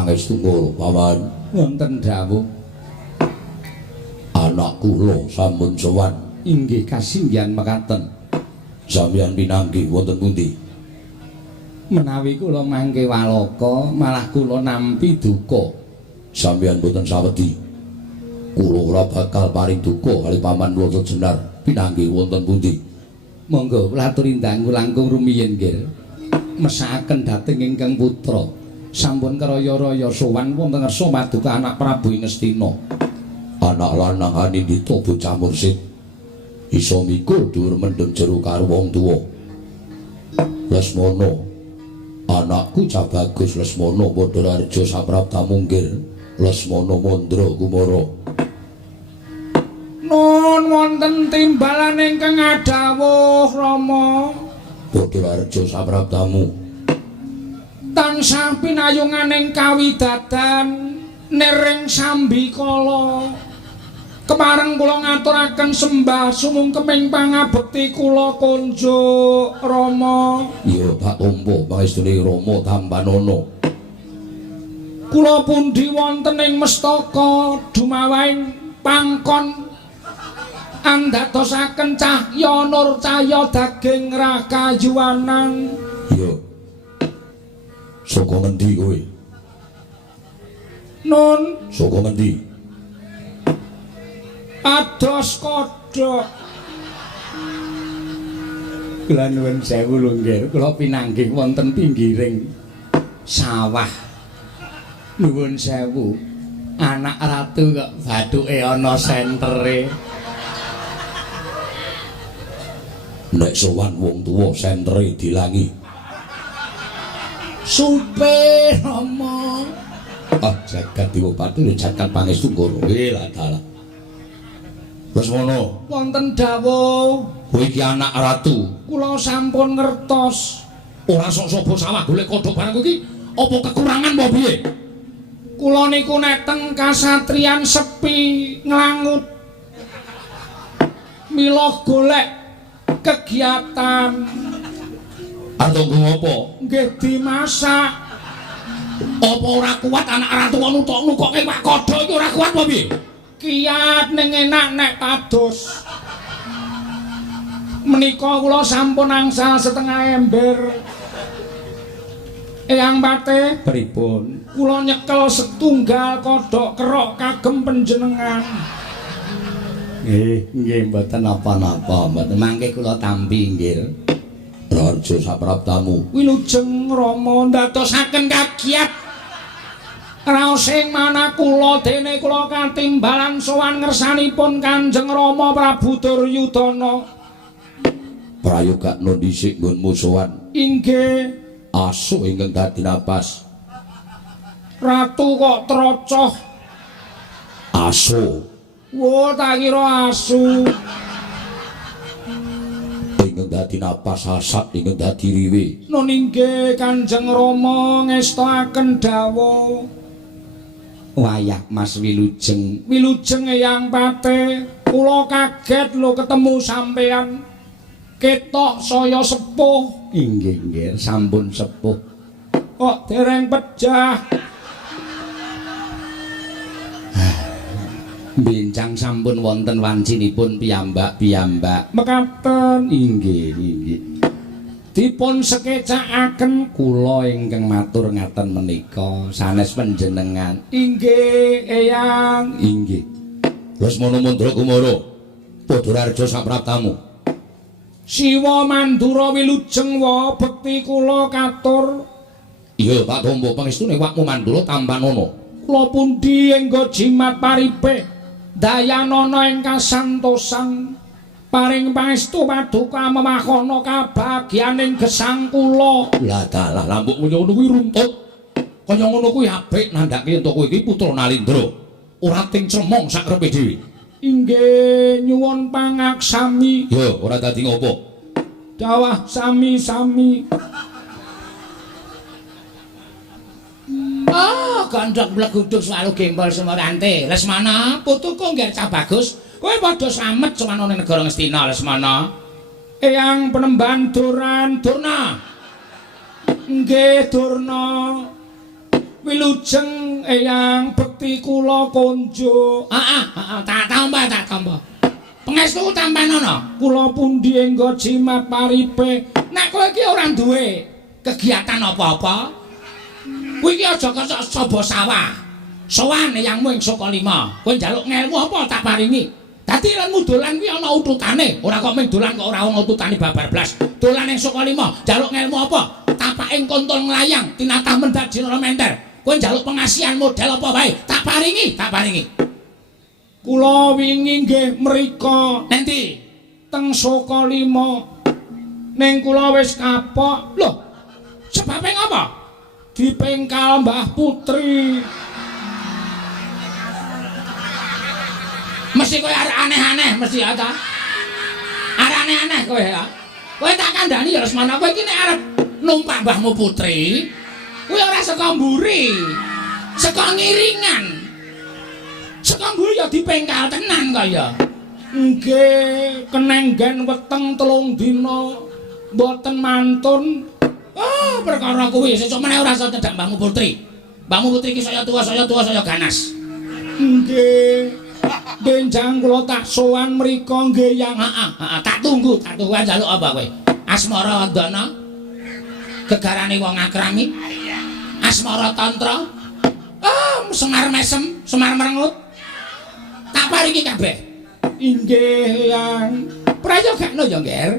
Pangestu paman wonten dawuh anak kula sampun sowan inggih kasinggihan mekaten sampeyan pinanggih wonten pundi menawi kula mangke waloka malah kula nampi duka sampeyan boten sawedi kula ora bakal paring duka kali paman kula sejenar pinanggih wonten pundi monggo laturi ndang langkung rumiyin nggih mesakaken dhateng ingkang putra sampun karaya-raya sowan wonten ngarsa paduka anak Prabu Ngastina. Anak lanang Anindita bocah mursid isa mikul dhuwur mendem jero karo wong tuwa. Lesmana anakku cah bagus Lesmana padha arja saprapta munggir Lesmana Mandra Kumara. Nun wonten timbalan ingkang adhawuh Rama. Padha arja sapraptamu. Tansah pinayunganing kawidadan nering sambikala. Kemareng kula ngaturaken sembah sumungkeming pangabekti kula kunjuk Rama. Ya Pak Tompo pangestune Rama Tambanana. Kula pundi wonten ing mestaka dumawahing pangkon andhatosaken cahya nur cahya daging rakayuwanan. Ya. Saka ngendi kowe? Nun Saka ngendi? ados kodhok. Kula nuwun sewu lho nggih, kula pinanggih wonten pinggiring sawah. Nuwun sewu. Anak ratu kok bathuke ana sentere. Nek sowan wong tuwa sentere dilangi. Supe Rama. Ah jagat Dewa Patu lho jagat pangestu Goro. Lah dalah. Lesmana, Wonten dawuh, kowe iki anak ratu. kula sampun ngertos. Ora sok sapa sawah golek kodhok barang kowe iki apa kekurangan apa piye? Kula niku nek teng kasatriyan sepi nglangut. Mila golek kegiatan. Arep nggo apa? Nggih dimasak. Apa ora kuat anak ratu kok nutok-nukokke Pak Kodhok iki ora kuat apa piye? Kiyat ning enak nek pados. Menika kula sampun angsal setengah ember. Eyang Pate, Pripun? kula nyekel setunggal kodhok kerok kagem panjenengan. Nggih mboten napa-napa, mboten mangke kula tampi nggih. Raja sapraptamu. Wilujeng Rama ndadosaken kagiat raos ing manah kula dene kula katimbalan sowan ngersanipun Kanjeng Rama Prabu Duryudana. Prayogakno dhisik nggonmu sowan. Inggih, Asu ingkang dadi napas. ratu kok trocoh. Asu Wo tak kira asu. ingkang dadi napas asat ingkang dadi riwe. Nun inggih Kanjeng Rama ngestakaken dawuh. Wayah Mas Wilujeng. Wilujeng Eyang Pate, kula kaget lho ketemu sampean. Ketok saya sepuh. Inggih sampun sepuh. Kok dereng pejah. Bincang sampun wonten wancinipun piyambak-piyambak. Mekaten Inggih. dipun sekecakaken Kula ingkang matur ngaten menika sanes panjenengan. inggih Eyang. Inggih. Lesmana Mandra Kumara. Padha arja sapraptamu. Siwa Mandura wilujeng wa bekti kula katur. Iya Pak Tompo pangestune wakmu Mandura Tambanana. Kula pundi enggo jimat paripe dayanana ing kasantosan. Paring pangestu paduka memakono kabagyaning gesang kula. Lah dalah lambuk ngono kuwi runtut. Kaya ngono kuwi apik nandhake ento kowe iki putra Nalindra. Ora ting cemong sakrepe dhewe. Inggih nyuwun pangaksami. Ya ora dadi ngopo. Dawah sami-sami. Gandhok bleguduk selalu gembol semorante. Lesmana, putuku nggih cah bagus. Kowe padha slamet sowan ning negara Ngastina, Lesmana. Eyang Penemban Durna. Nggih Durna. Wilujeng Eyang bekti kula kunjuk. Tak tambah. Pangestu Tambanana. Kula pundi enggo jimat paripe. Nek kowe iki ora duwe kegiatan apa-apa, kowe iki aja kok saba sawah. Sowan eyangmu ing Sukalima. Kowe njaluk ngelmu apa tak paringi. Dadi lenmu dolan kuwi ana ututane. Ora kok mung dolan kok ora ana ututane babar blas. Dolan ing Sukalima, njaluk ngelmu apa? tapaking kontol nglayang tinatah mendhat dina menter. Kowe njaluk pengasihan model apa wae, tak paringi, tak paringi. Kula wingi nggih mrika Nanti teng Saka 5. Ning kula wis kapok. lho, sebabe ngapa? Dipengkal Mbah Putri. Mesti kowe arek aneh-aneh mesti ya ta. Arek aneh-aneh kowe ya. Kowe tak kandhani ya Lesmana, kowe iki nek arep numpak Mbahmu Putri, kowe ora saka mburi. Saka ngiringan. Saka mburi ya dipengkal tenan kaya. Nggih, kenenggen weteng 3 dina mboten mantun. Oh, perkara kuwi sesuk meneh ora iso cedak Mbahmu Putri. Mbahmu Putri iki saya tua, saya ganas. Nggih. Benjang kula tak sowan mrika nggih yang Tak tunggu njaluk apa kowe? Asmara Wandana? Gegarane wong akrami? Asmara tantra? Oh, Semar mesem, Semar merengut. Tak paringi kabeh. Inggih yang Prayogakno ya, Nger.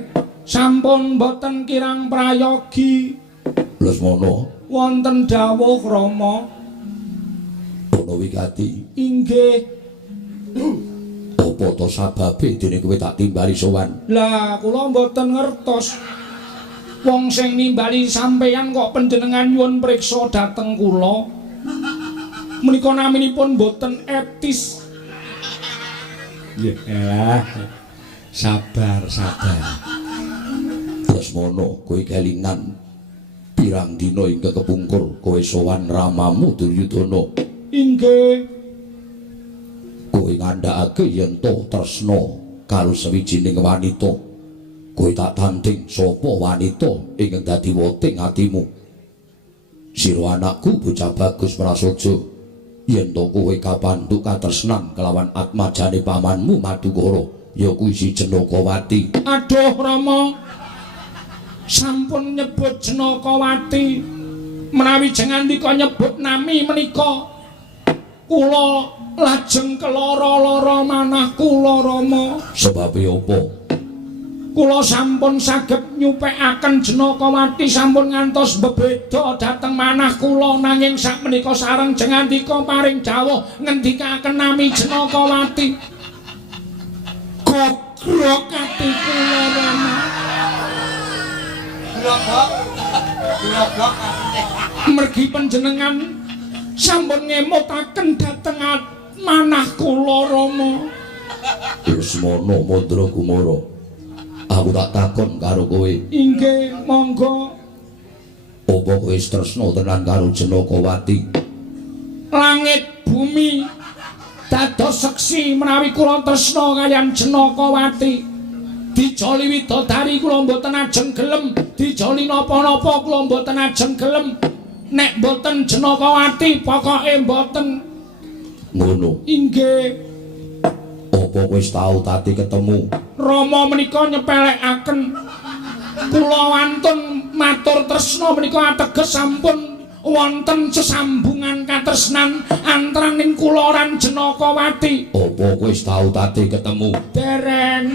sampun boten kirang prayogi. Lesmana Wonten dawuh Rama. ana wigati. Inggih. Apa to sababe dene kowe tak timbali sowan? Lah kula mboten ngertos. Wong sing nimbali sampeyan kok panjenengan nyuwun priksa dhateng kula. Menika naminipun mboten etis. Ya, sabar. Lesmana kowe kelingan pirang dina ing kepungkur kowe sowan ramamu Duryudana. Inggih. Kowe ngandhakake yen to tresna karo sawijining wanita. Kowe tak tanding sapa wanita ingkang dadi woting atimu. Sira anakku bocah bagus prasaja. Yen to kowe kapandhuk katresnan kelawan atmajane pamanmu Madukara, ya kuwi si Jenakawati. Aduh Rama. Sampun nyebut Jenakawati. Menawi jengandika nyebut nami menika kula lajeng kelara-lara manah kula Rama. Sebabe apa? Kula sampun saged nyupekaken Jenakawati sampun ngantos bebeda dhateng manah kula nanging sakmenika sareng jengandika paring dawuh ngendikaken nami Jenakawati. Gogrok ati kula Rama. Globok. Mergi panjenengan sampun ngemutaken dhateng manah kula Rama. Lesmana Mandra Kumara. Aku tak takon karo kowe. Inggih, monggo. Apa kowe tresna tenan karo Jenakawati? Langit bumi dados seksi menawi kula tresna kaliyan Jenakawati. Dijoli widodari kula mboten ajeng gelem, dijoli napa-napa kula mboten ajeng gelem. Nek mboten Jenakawati pokoke mboten. Ngono. Inggih. Apa kowe wis tau tati ketemu? Rama menika nyepelekaken kula wantun matur tresna menika ateges sampun wonten sesambungan katresnan antaraning kula lan Jenakawati. Apa kowe wis tau tati ketemu? Dereng.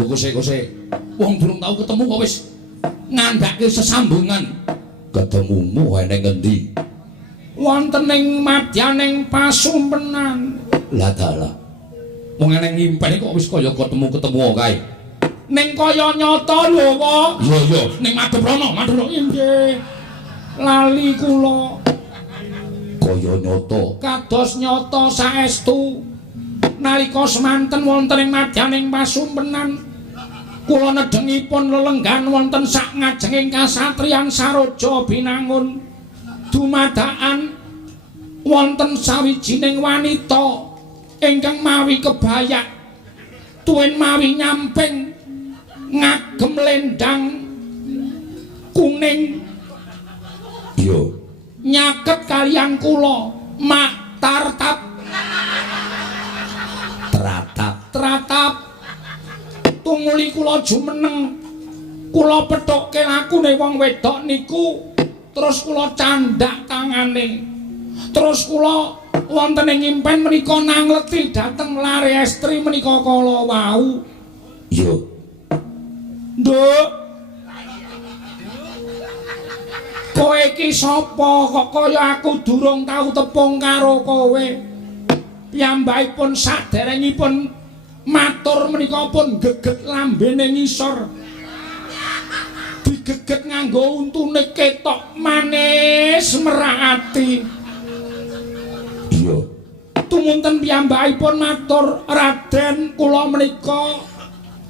Lho kose wong durung tau ketemu kok wis ngandhake sesambungan. Ketemumu eneng ngendi? Wonten ing madyaning pasumpenan. Lah dalah. Wong eneng ngimpen kok wis kaya ketemu kae. Ning kaya nyata lho kok. Iya, ning Madurana. Inggih. Lali kula. Kaya nyata. Kados nyata saestu. Nalika semanten wonten ing madyaning pasumpenan kula nedhengipun lelenggan wonten sak ngajenging kasatriyan Saraja Binangun dumadakan wonten sawijining wanita ingkang mawi kebaya tuwin mawi nyamping ngagem lendang kuning Iya. nyaket kaliyan kula mak tartap tratap tumuli kula jumeneng kula pethokke lakune wong wedok niku terus kula candhak tangane terus kula wonten ing impen menika nangleti dhateng lare estri menika kala wau. Iya. Nduk Kowe iki sapa kok kaya aku durung tau tepung karo kowe? Piyambakipun saderengipun matur menika pun geget lambene ngisor. Digeget nganggo untune ketok manis merak ati. Iya. Tumunten piyambakipun matur, Raden, kula menika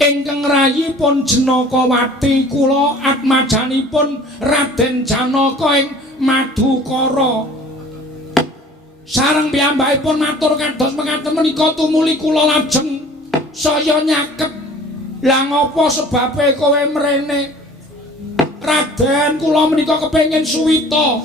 ingkang rayipun Jenakawati, kula atmajanipun Raden Janaka ing Madukara. Sareng piyambakipun matur kados mekaten menika tumuli kula lajeng saya nyaket. Lah ngapa sebabe kowe mrene? Raden, kula menika kepengin suwita.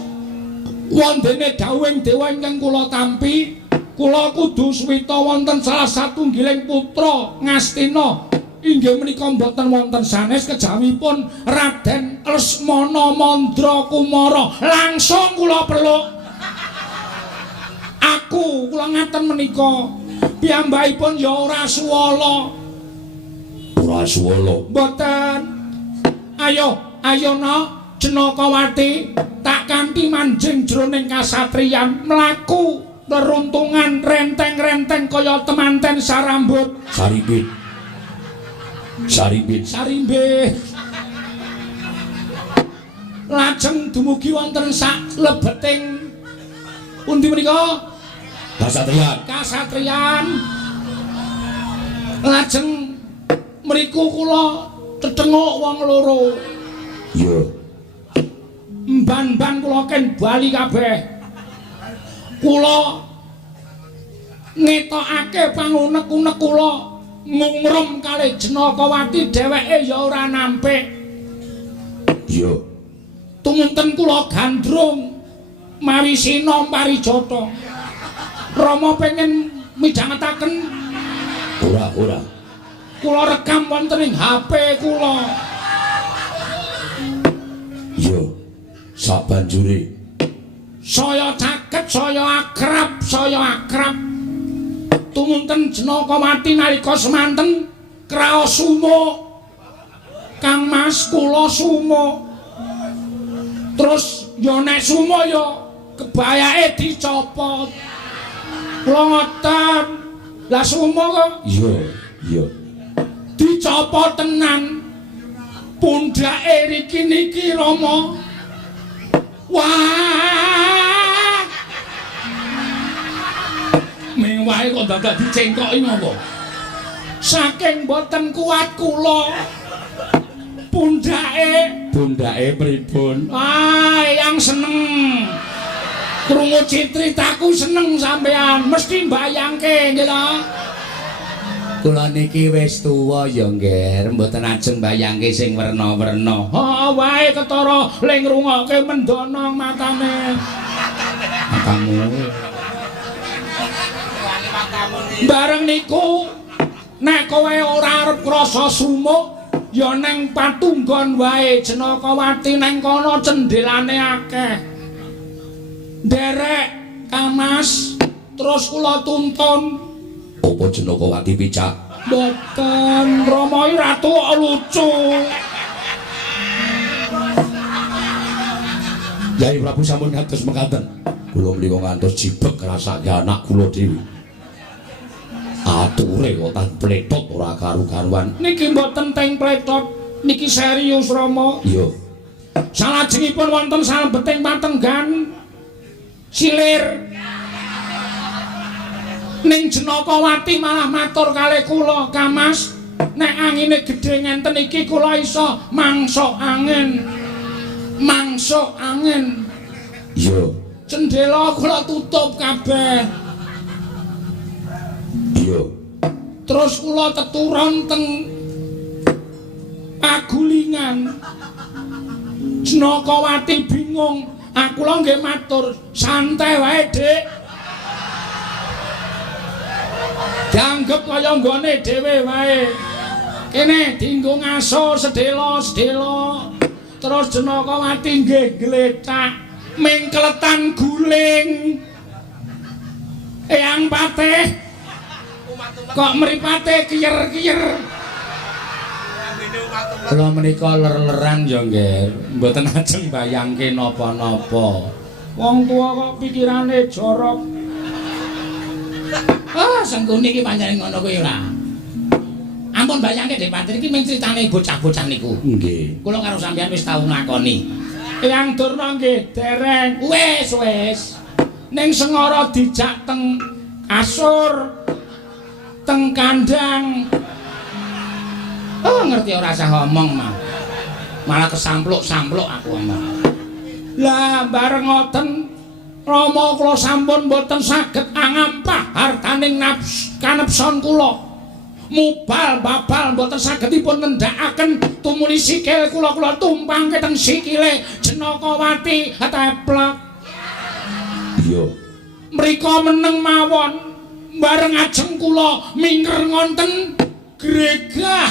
Wondene dawuhing dewa ingkang kula tampi, kula kudu suwita wonten salah satunggiling putra Ngastina. Inggih menika mboten wonten sanes kejawipun Raden Lesmana Mandra Kumara. Langsung kula peluk. Kula ngaten menika. Piyambakipun ya ora suwala. Ora suwala. Mboten. Ayo Jenakawati, tak kanthi manjing jroning kasatriyan mlaku neruntungan renteng-renteng kaya temanten sarambut. Sarimbit. Lajeng dumugi wonten sak lebeting pundi menika? Kasatriyan. Lajeng mriku kula cecenguk wong loro. Iya. Mban-mban kula ken bali kabeh. Kula ngetokake pangunek-unek kula ngungrum kalih Jenakawati, dheweke ya ora nampik. Iya. Tumunten kula gandrung mawi Sina Parijata. Rama pengen midhangetaken. Ora. Kula rekam wonten ing HP kula. Iya. Sabanjure Saya caket, saya akrab. Tumunten Jenakawati nalika semanten kraos sumo. Kang Mas kula sumo. Terus ya nek sumo ya kebayake dicopot. Kula ngoten. Lah sumo kok iya. Dicopot tenan. Pundhake niki Rama. Wah. Mewahe kok dadak dicengkoki ngopo? Saking boten kuat kula. Pundhake pripun? Yang seneng. Krungu critaku seneng sampean, mesti mbayangke nggih to. Kula niki wis tuwa ya, Ngger, mboten ajeng mbayangke sing werna-werna. Wae ketara ling ngrungokke mendana matane. Matamu. Bareng niku nek kowe ora arep krasa sumuk, ya ning patunggon wae Jenakawati neng kono cendelane akeh. Nderek Kamas, terus kula tuntun. Apa Jenakawati picak? Mboten, Rama ratu kok lucu. Yai Prabu sampun kados mekaten. Kula mriku ngantos jibeg ngrasake anak kula dhewe. Ature kok tan pletot ora karu-karuan. Niki mboten teng pletot, niki serius Rama. Iya. Salajengipun wonten salebeting patenggan silir. Ning Jenakawati malah matur kalih kula, Kamas, nek angine gedhe ngenten iki kula iso mangsuk angin. Iya. Jendela kula tutup kabeh. Iya. Terus kula teturon teng pagulingan. Jenakawati bingung. Aku lho nggih matur, santai wae, Dik. Dianggep kaya nggone dhewe wae. Kene dienggo ngaso sedela. Terus Jenakawati nggih gletak mingkletan guling. Eyang Patih kok mripate kiyer-kiyer. Kula menika ler-leran ya nggih, mboten ajeng bayangke napa-napa. Wong tua kok pikirane jorok. Ah, sengkune iki pancen ngono kuwi ora. Ampun bayangke Dik Patri iki mung critane bocah-bocah niku. Nggih. Kula karo sampeyan wis tau ngakoni. Eyang Durna nggih dereng. Wis. Ning Sengara dijak teng kasur, teng kandang. Oh, ngerti ora usah ngomong mah. Malah kesampluk-sampluk aku omong. Lah bareng ngoten Rama kula sampun boten saged angampah hartaning kanepson kula. Mubal babal boten sagedipun nendhakaken tumuli sikil kula tumpang keteng sikile Jenakawati teplek. Iya. Mrika meneng mawon bareng ajeng kula mingker ngonten gregah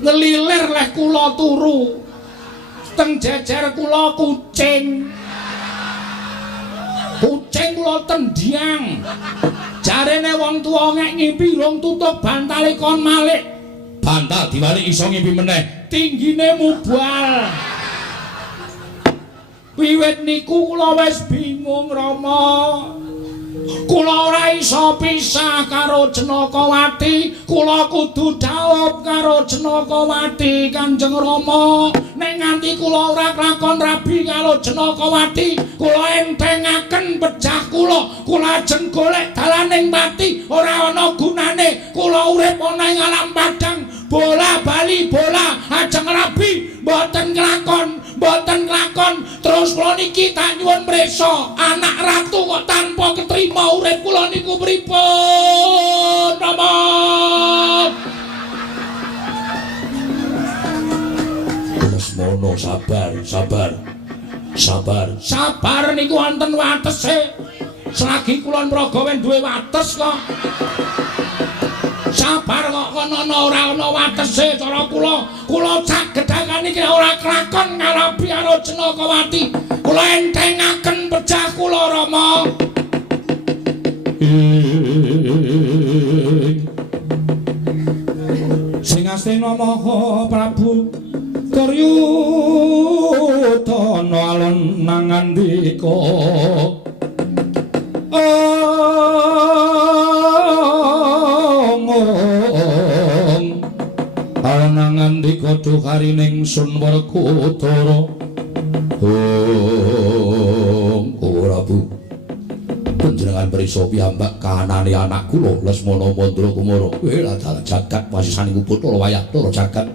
ngelilir leh kula turu teng jejer kula kucing kula tendiang jarene wong tuwa ngek ngimpi rong tutup bantale kon malih Bantal diwalik iso ngimpi meneh. tinggine mubal wiwit niku kula wis bingung Rama. Kula ora iso pisah karo Jenakawati, kula kudu dhaup karo Jenakawati Kanjeng Rama. Nek nganti kula ora kelakon rabi karo Jenakawati, kula entengaken pejah kula ajeng golek dalaning pati, ora ana gunane kula urip ana ing alam padang. Bola bali bola ajeng rabi mboten kelakon terus kula niki tak nyuwun prisa anak ratu kok tanpa ketrima urip kula niku pripun Rama. Lesmono sabar Niku wonten watese selagi kula mragawen duwe wates kok sabar kok kono ora ana watese cara kula sagedhakan iki ora kelakon ngalabi karo Jenakawati. Kula entengaken pejah kula Rama. Sing astina Maha Prabu Duryudana alon nang ngandika alon ngandika duharining sun Werkudara. Prabu panjenengan prisa piyambak kahanane anak kula Lesmana Mandra Kumara. Lah dalah jagat wasisaning Putra wayah Tara jagat.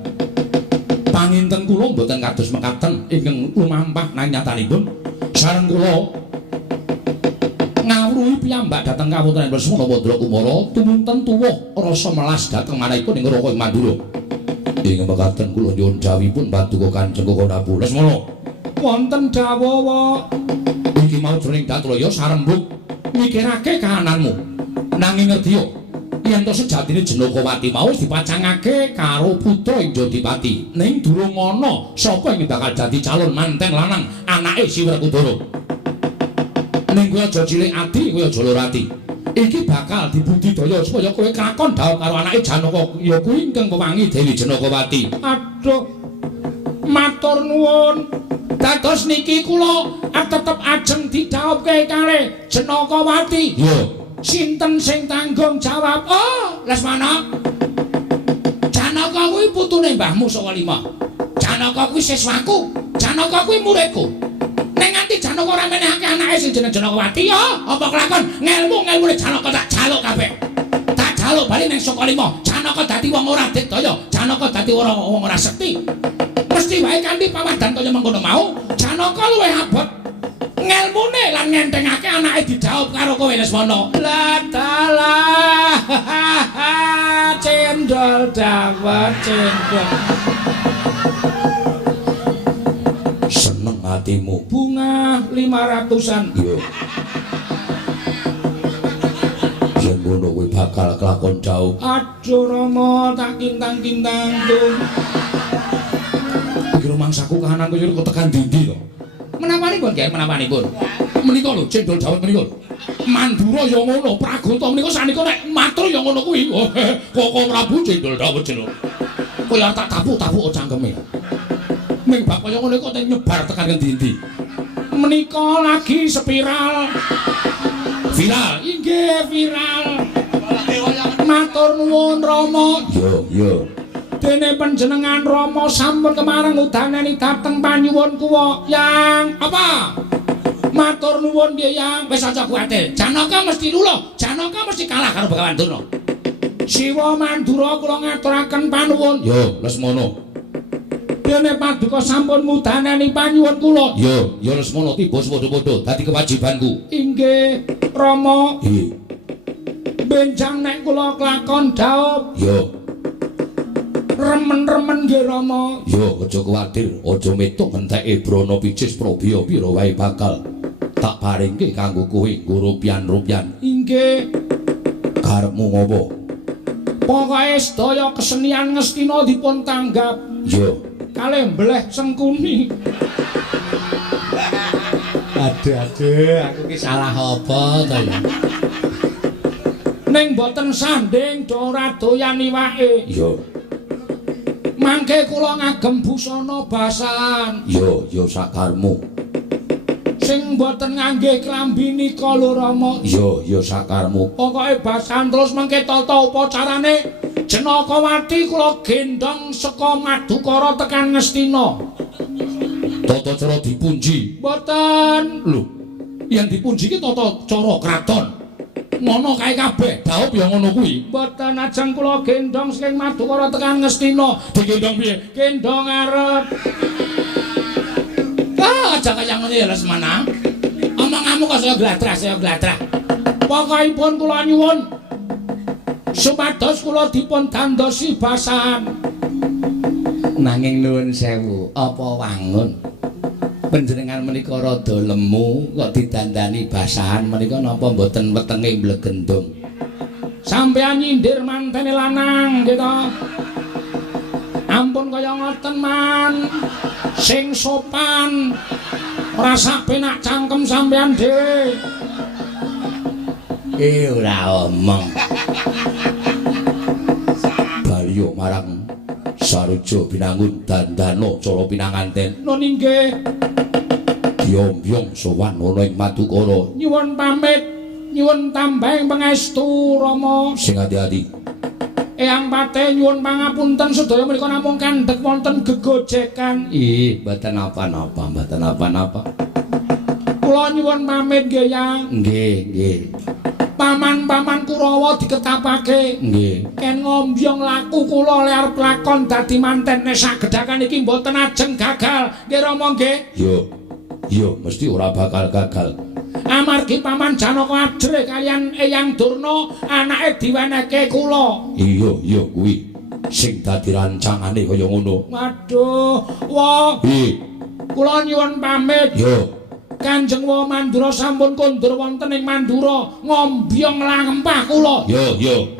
Panginten kula mboten kados mekaten ingkang lumampah nang nyatanipun sareng kula ngawruhi piyambak dhateng kawontenan Lesmana Mandra Kumara tumunten tuwuh rasa melas dhateng manahipun ing Raka Mandura. Ing mekaten kula nyuwun dawuhipun paduka Kanjeng Prabu Lesmana. Wonten dawuh iki mau jroning Datraya sarembug mikirake kahananmu. Nanging ngertiya yen to sejatine Jenakawati mau dipacangake karo putra ing Jodipati. Ning durung ana sapa ing bakal dadi calon manten lanang anake Si Werkudara. Ning kowe aja cilik ati, kowe aja lara ati. Iki bakal dibudidaya supaya kowe kelakon dhaup karo anake Janaka ya kuwi ingkang pewangi Dewi Jenakawati. Aduh. Matur nuwun. Dados niki kula tetep ajeng didhaupke kalih Jenakawati. Iya. Sinten sing tanggung jawab? Oh, Lesmana. Janaka kuwi putune mbahmu Sakalima. Janaka kuwi siswaku. Janaka kuwi muridku. Nek nganti Janaka ora menehake anake sing jeneng Jenakawati, ya apa kelakon ngelmu-ngelmune Janaka tak jaluk kabeh. Tak jaluk bali ning Sakalima. Janaka dadi wong ora digdaya, Janaka dadi wong ora sekti. Mesti wae kanthi pawadan kaya mengkono mau, Janaka luwih abot ngelmune lan ngentengake anake didhaup karo kowe Lesmana. Lah dalah. Cendol dawet cendol. Seneng atimu. Bunga 500-an. Iya. Yen ngono kowe bakal kelakon jauh. Aduh Rama tak kintang-kintang tuh. Iki rumangsaku kahanan koyo kok tekan ndi to. Menawanipun, Kyai, menawanipun. Menika lho cendol dawet menika. Mandura ya ngono, Pragata menika sanika nek matur ya ngono kuwi. Kok Prabu cendol dawet jeneng. Kaya tak tapuk-tapuk cangkeme. Ming bab kaya ngono kok nyebar tekan ngendi-endi. Menika lagi spiral. Viral, inggih viral. Matur nuwun Rama. Yo. Dene panjenengan Rama sampun kemareng udaneni dhateng panyuwun kuwa. Yang apa? Matur nuwun nggih Yang. Wis aja kuwatir. Janaka mesti luluh, Janaka mesti kalah karo Begawan Durna. Siwa Mandura kula ngaturaken panuwun. Yo, Lesmana. Dene paduka sampun ngudaneni panyuwun kula. Yo Lesmana tiba sepadha-padha dadi kewajibanku. Inggih, Rama. Nggih. Benjang nek kula kelakon dhaup. Yo. Remen-remen nggih Rama. Yo aja kuwatir, aja metuk enteke brana picis prabiya pira wae bakal tak paringke kanggo kowe rupian-rupian. Inggih. Karepmu ngopo? Pokoke sedaya kesenian Ngastina dipun tanggap. Yo. Kalih mbleh Sengkuni. Aduh, aku ki salah apa to ya? Ning boten sanding do ora doyan iwake. Yo. Mangke kula ngagem busana basan. Yo sakarmu. Sing boten ngangge klambi nika lho Rama. Yo sakarmu. Pokoke basan terus mangke tata upacarane Janakawati kula gendong saka Madukara tekan Ngastina. Tata cara dipunji. Mboten. Lho, yang dipunji ki tata cara kraton. Ngono kae kabeh, dhaup ya ngono kuwi. Mboten ajeng kula gendong saking Madukara tekan Ngastina. Digendong piye? Gendong arep. Aja kaya ngene ya Lesmana. Omonganmu kok saya glatrah. Pokokipun kula nyuwun supados kula dipun dandosi basan. Nanging nuwun sewu, apa wangun? Panjenengan menika rada lemu kok didandani basahan menika napa mboten wetenge mblegendung? Sampeyan nyindir mantene lanang nggih to. Ampun kaya ngoten man. Sing sopan. Ora sak penak cangkem sampeyan dhewe. Ora omong. Baliyo marang Saroja Binangun dandana cara pinanganten. Nun inggih. Diombyong sowan ana ing Madukara. Nyuwun pamit, nyuwun tambahing pangestu Rama. Sing ati-ati. Eyang Pate nyuwun pangapunten sedaya menika namung kandhek wonten gegojekan. Ih, mboten apa-apa. Kula nyuwun pamit nggih Yang. Nggih. Paman-paman Kurawa diketapake. Nggih. Ken ngombyong laku kula le arep lakon dadi manten nek sagedakan iki mboten ajeng gagal. Nggih Rama nggih. Yo mesti ora bakal gagal. Amargi paman Janaka ajre kalian Eyang Durna anake diwenehke kula. Iya kuwi sing dadi rancangane kaya ngono. Waduh, wah. Kula nyuwun pamit. Yo. Kanjeng Wa Mandura sampun kondur wonten ing Mandura ngombyong langempah kula. Yo.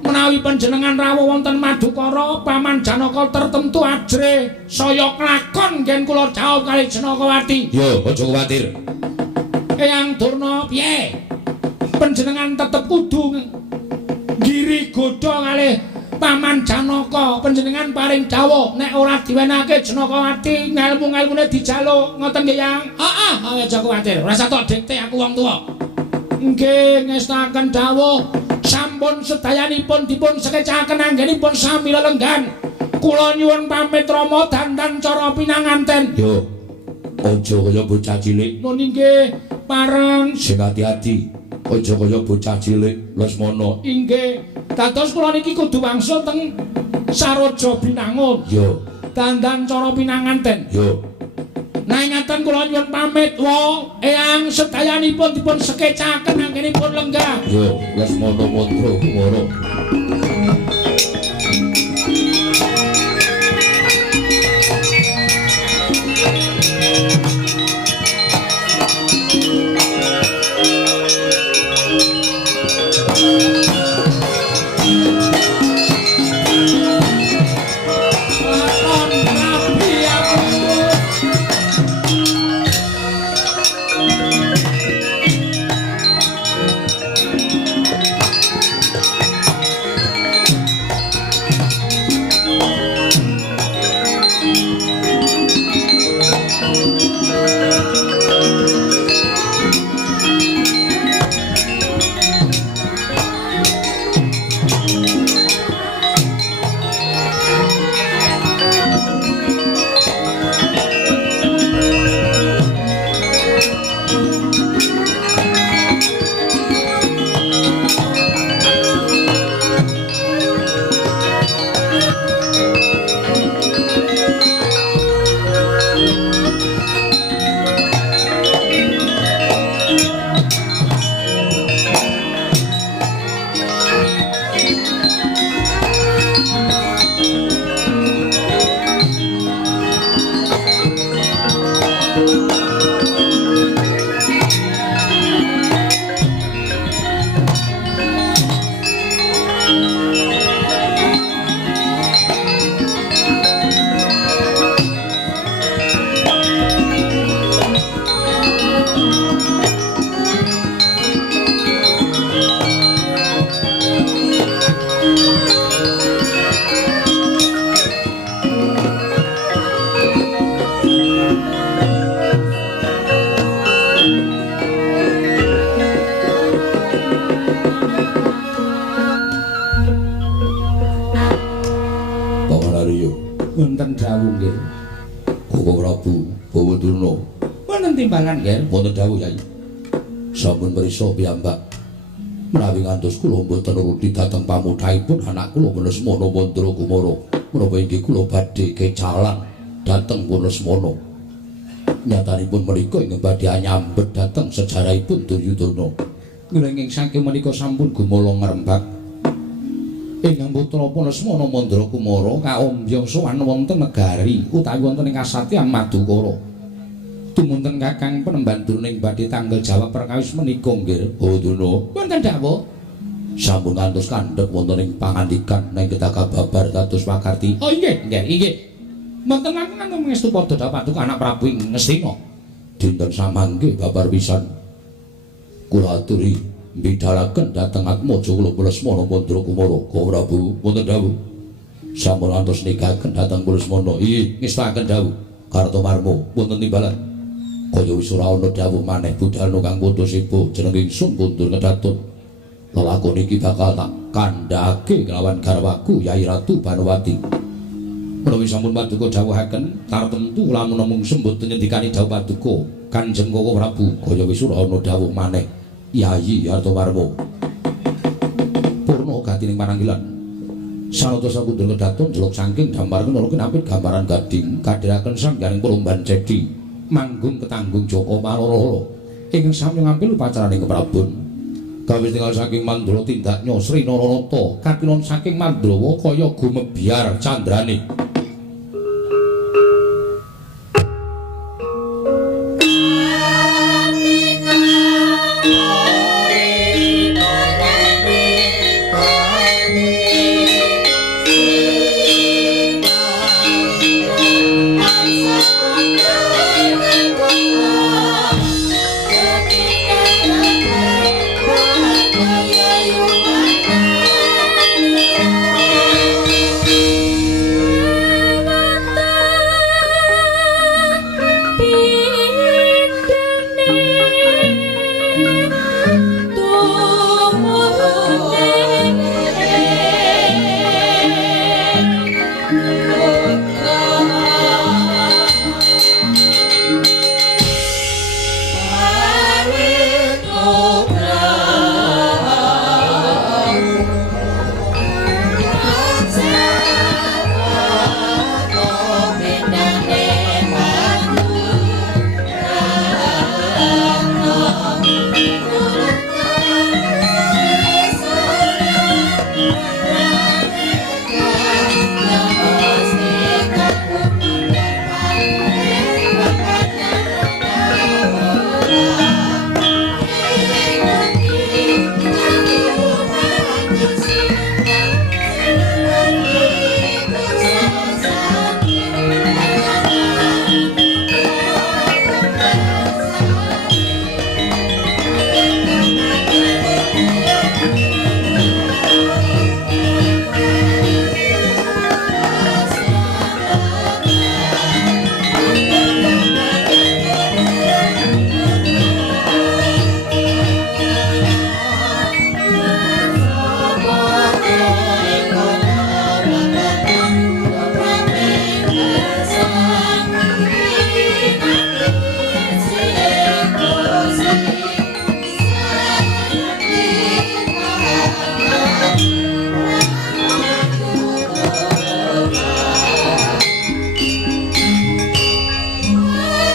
Menawi panjenengan rawuh wonten Madukara, paman Janaka tertentu ajre saya klakon yen kula jawab kali Janakawati. Yo, aja kuwatir. Eyang Durna piye? Panjenengan tetep kudu ngiri godha kalih paman Janaka. Panjenengan paring dawuh nek ora diwenehake Janakawati ngelmu-ngelmune dijaluk. Ngoten nggih, Yang? Heeh, aja kuwatir. Ora satok dikte aku wong tuwa. Nggih, ngestaken dawuh. Sampun sedayanipun dipun sekecaken anggenipun sami lelenggan. Kula nyuwun pamit Rama dandan cara pinanganten. Yo. Aja kaya bocah cilik. Nun inggih, pareng. Sing ati-ati. Aja kaya bocah cilik, Lesmana. Inggih. Dados kula niki kudu wangsul teng Saroja Binangun. Yo. Dandan cara pinanganten. Yo. Nah ingatan kula nyuwun pamit wa eyang sedayanipun dipun sekecaken anggenipun lenggah. Yo, Lesmana mantra kumara. Durna. Wonten timbalan nggih. Wonten dawuh Yai. Sampun mrisa piyambak. Menawi ngantos kula mboten nuruti dhateng pamudhaipun anak kula Lesmana Mandra Kumara, menapa inggih kula badhe kecalan dhateng Lesmana. Nyatanipun menika ingkang badhe nyambet dhateng sejarahipun Duryudana. Nggih saking menika sampun gumala ngrembak. Ingkang putra Lesmana Mandra Kumara kaombyong sowan wonten negari utawi wonten ing Kasatyan Madukara. Tumunten Kakang Penemban Durning badhe tanggal jawab perkawis menika nggih. Oh Duna, Wonten dawuh sampun ngantos kandhek wonten ing pangandikan nang ketaka babar dados pakarti. Oh inggih. Mboten langkung mengestu padha dapatu anak Prabu ing Ngastina. Dinten samangke babar pisan. Kula aturi bidhalaken dhateng Atmaja kula Lesmana Mandra Kumara. Ka Prabu wonten dawuh. Sampun ngantos nikahaken dhateng Lesmana. Inggih, ngestaken dawuh. Kartomarma wonten timbalan. Kaya wis ora ana dawuh maneh budhalna kang putusipun jeneng ingsun pundur ngedatun. Lelakon iki bakal tak kandhake kelawan garwaku Yai Ratu Banowati. Menawi sampun paduka dawuhaken tartemtu lamun namung sembut nyendikani dawuh paduka Kanjeng Koko Prabu kaya wis ora ana dawuh maneh Yai Artomarma. Purna gatining pananggilan. Sanata sakundur ngedatun jeluk saking damar kena kinapit gambaran gading kadhiraken sanggaring Promban Cedi. Manggung ketanggung Joko Maloro ingkang sami ngampil upacaraning keprabon. Kawis tinggal saking Mandra tindaknya Sri Naranata katinon saking Mandrawa kaya gumebyar candrane.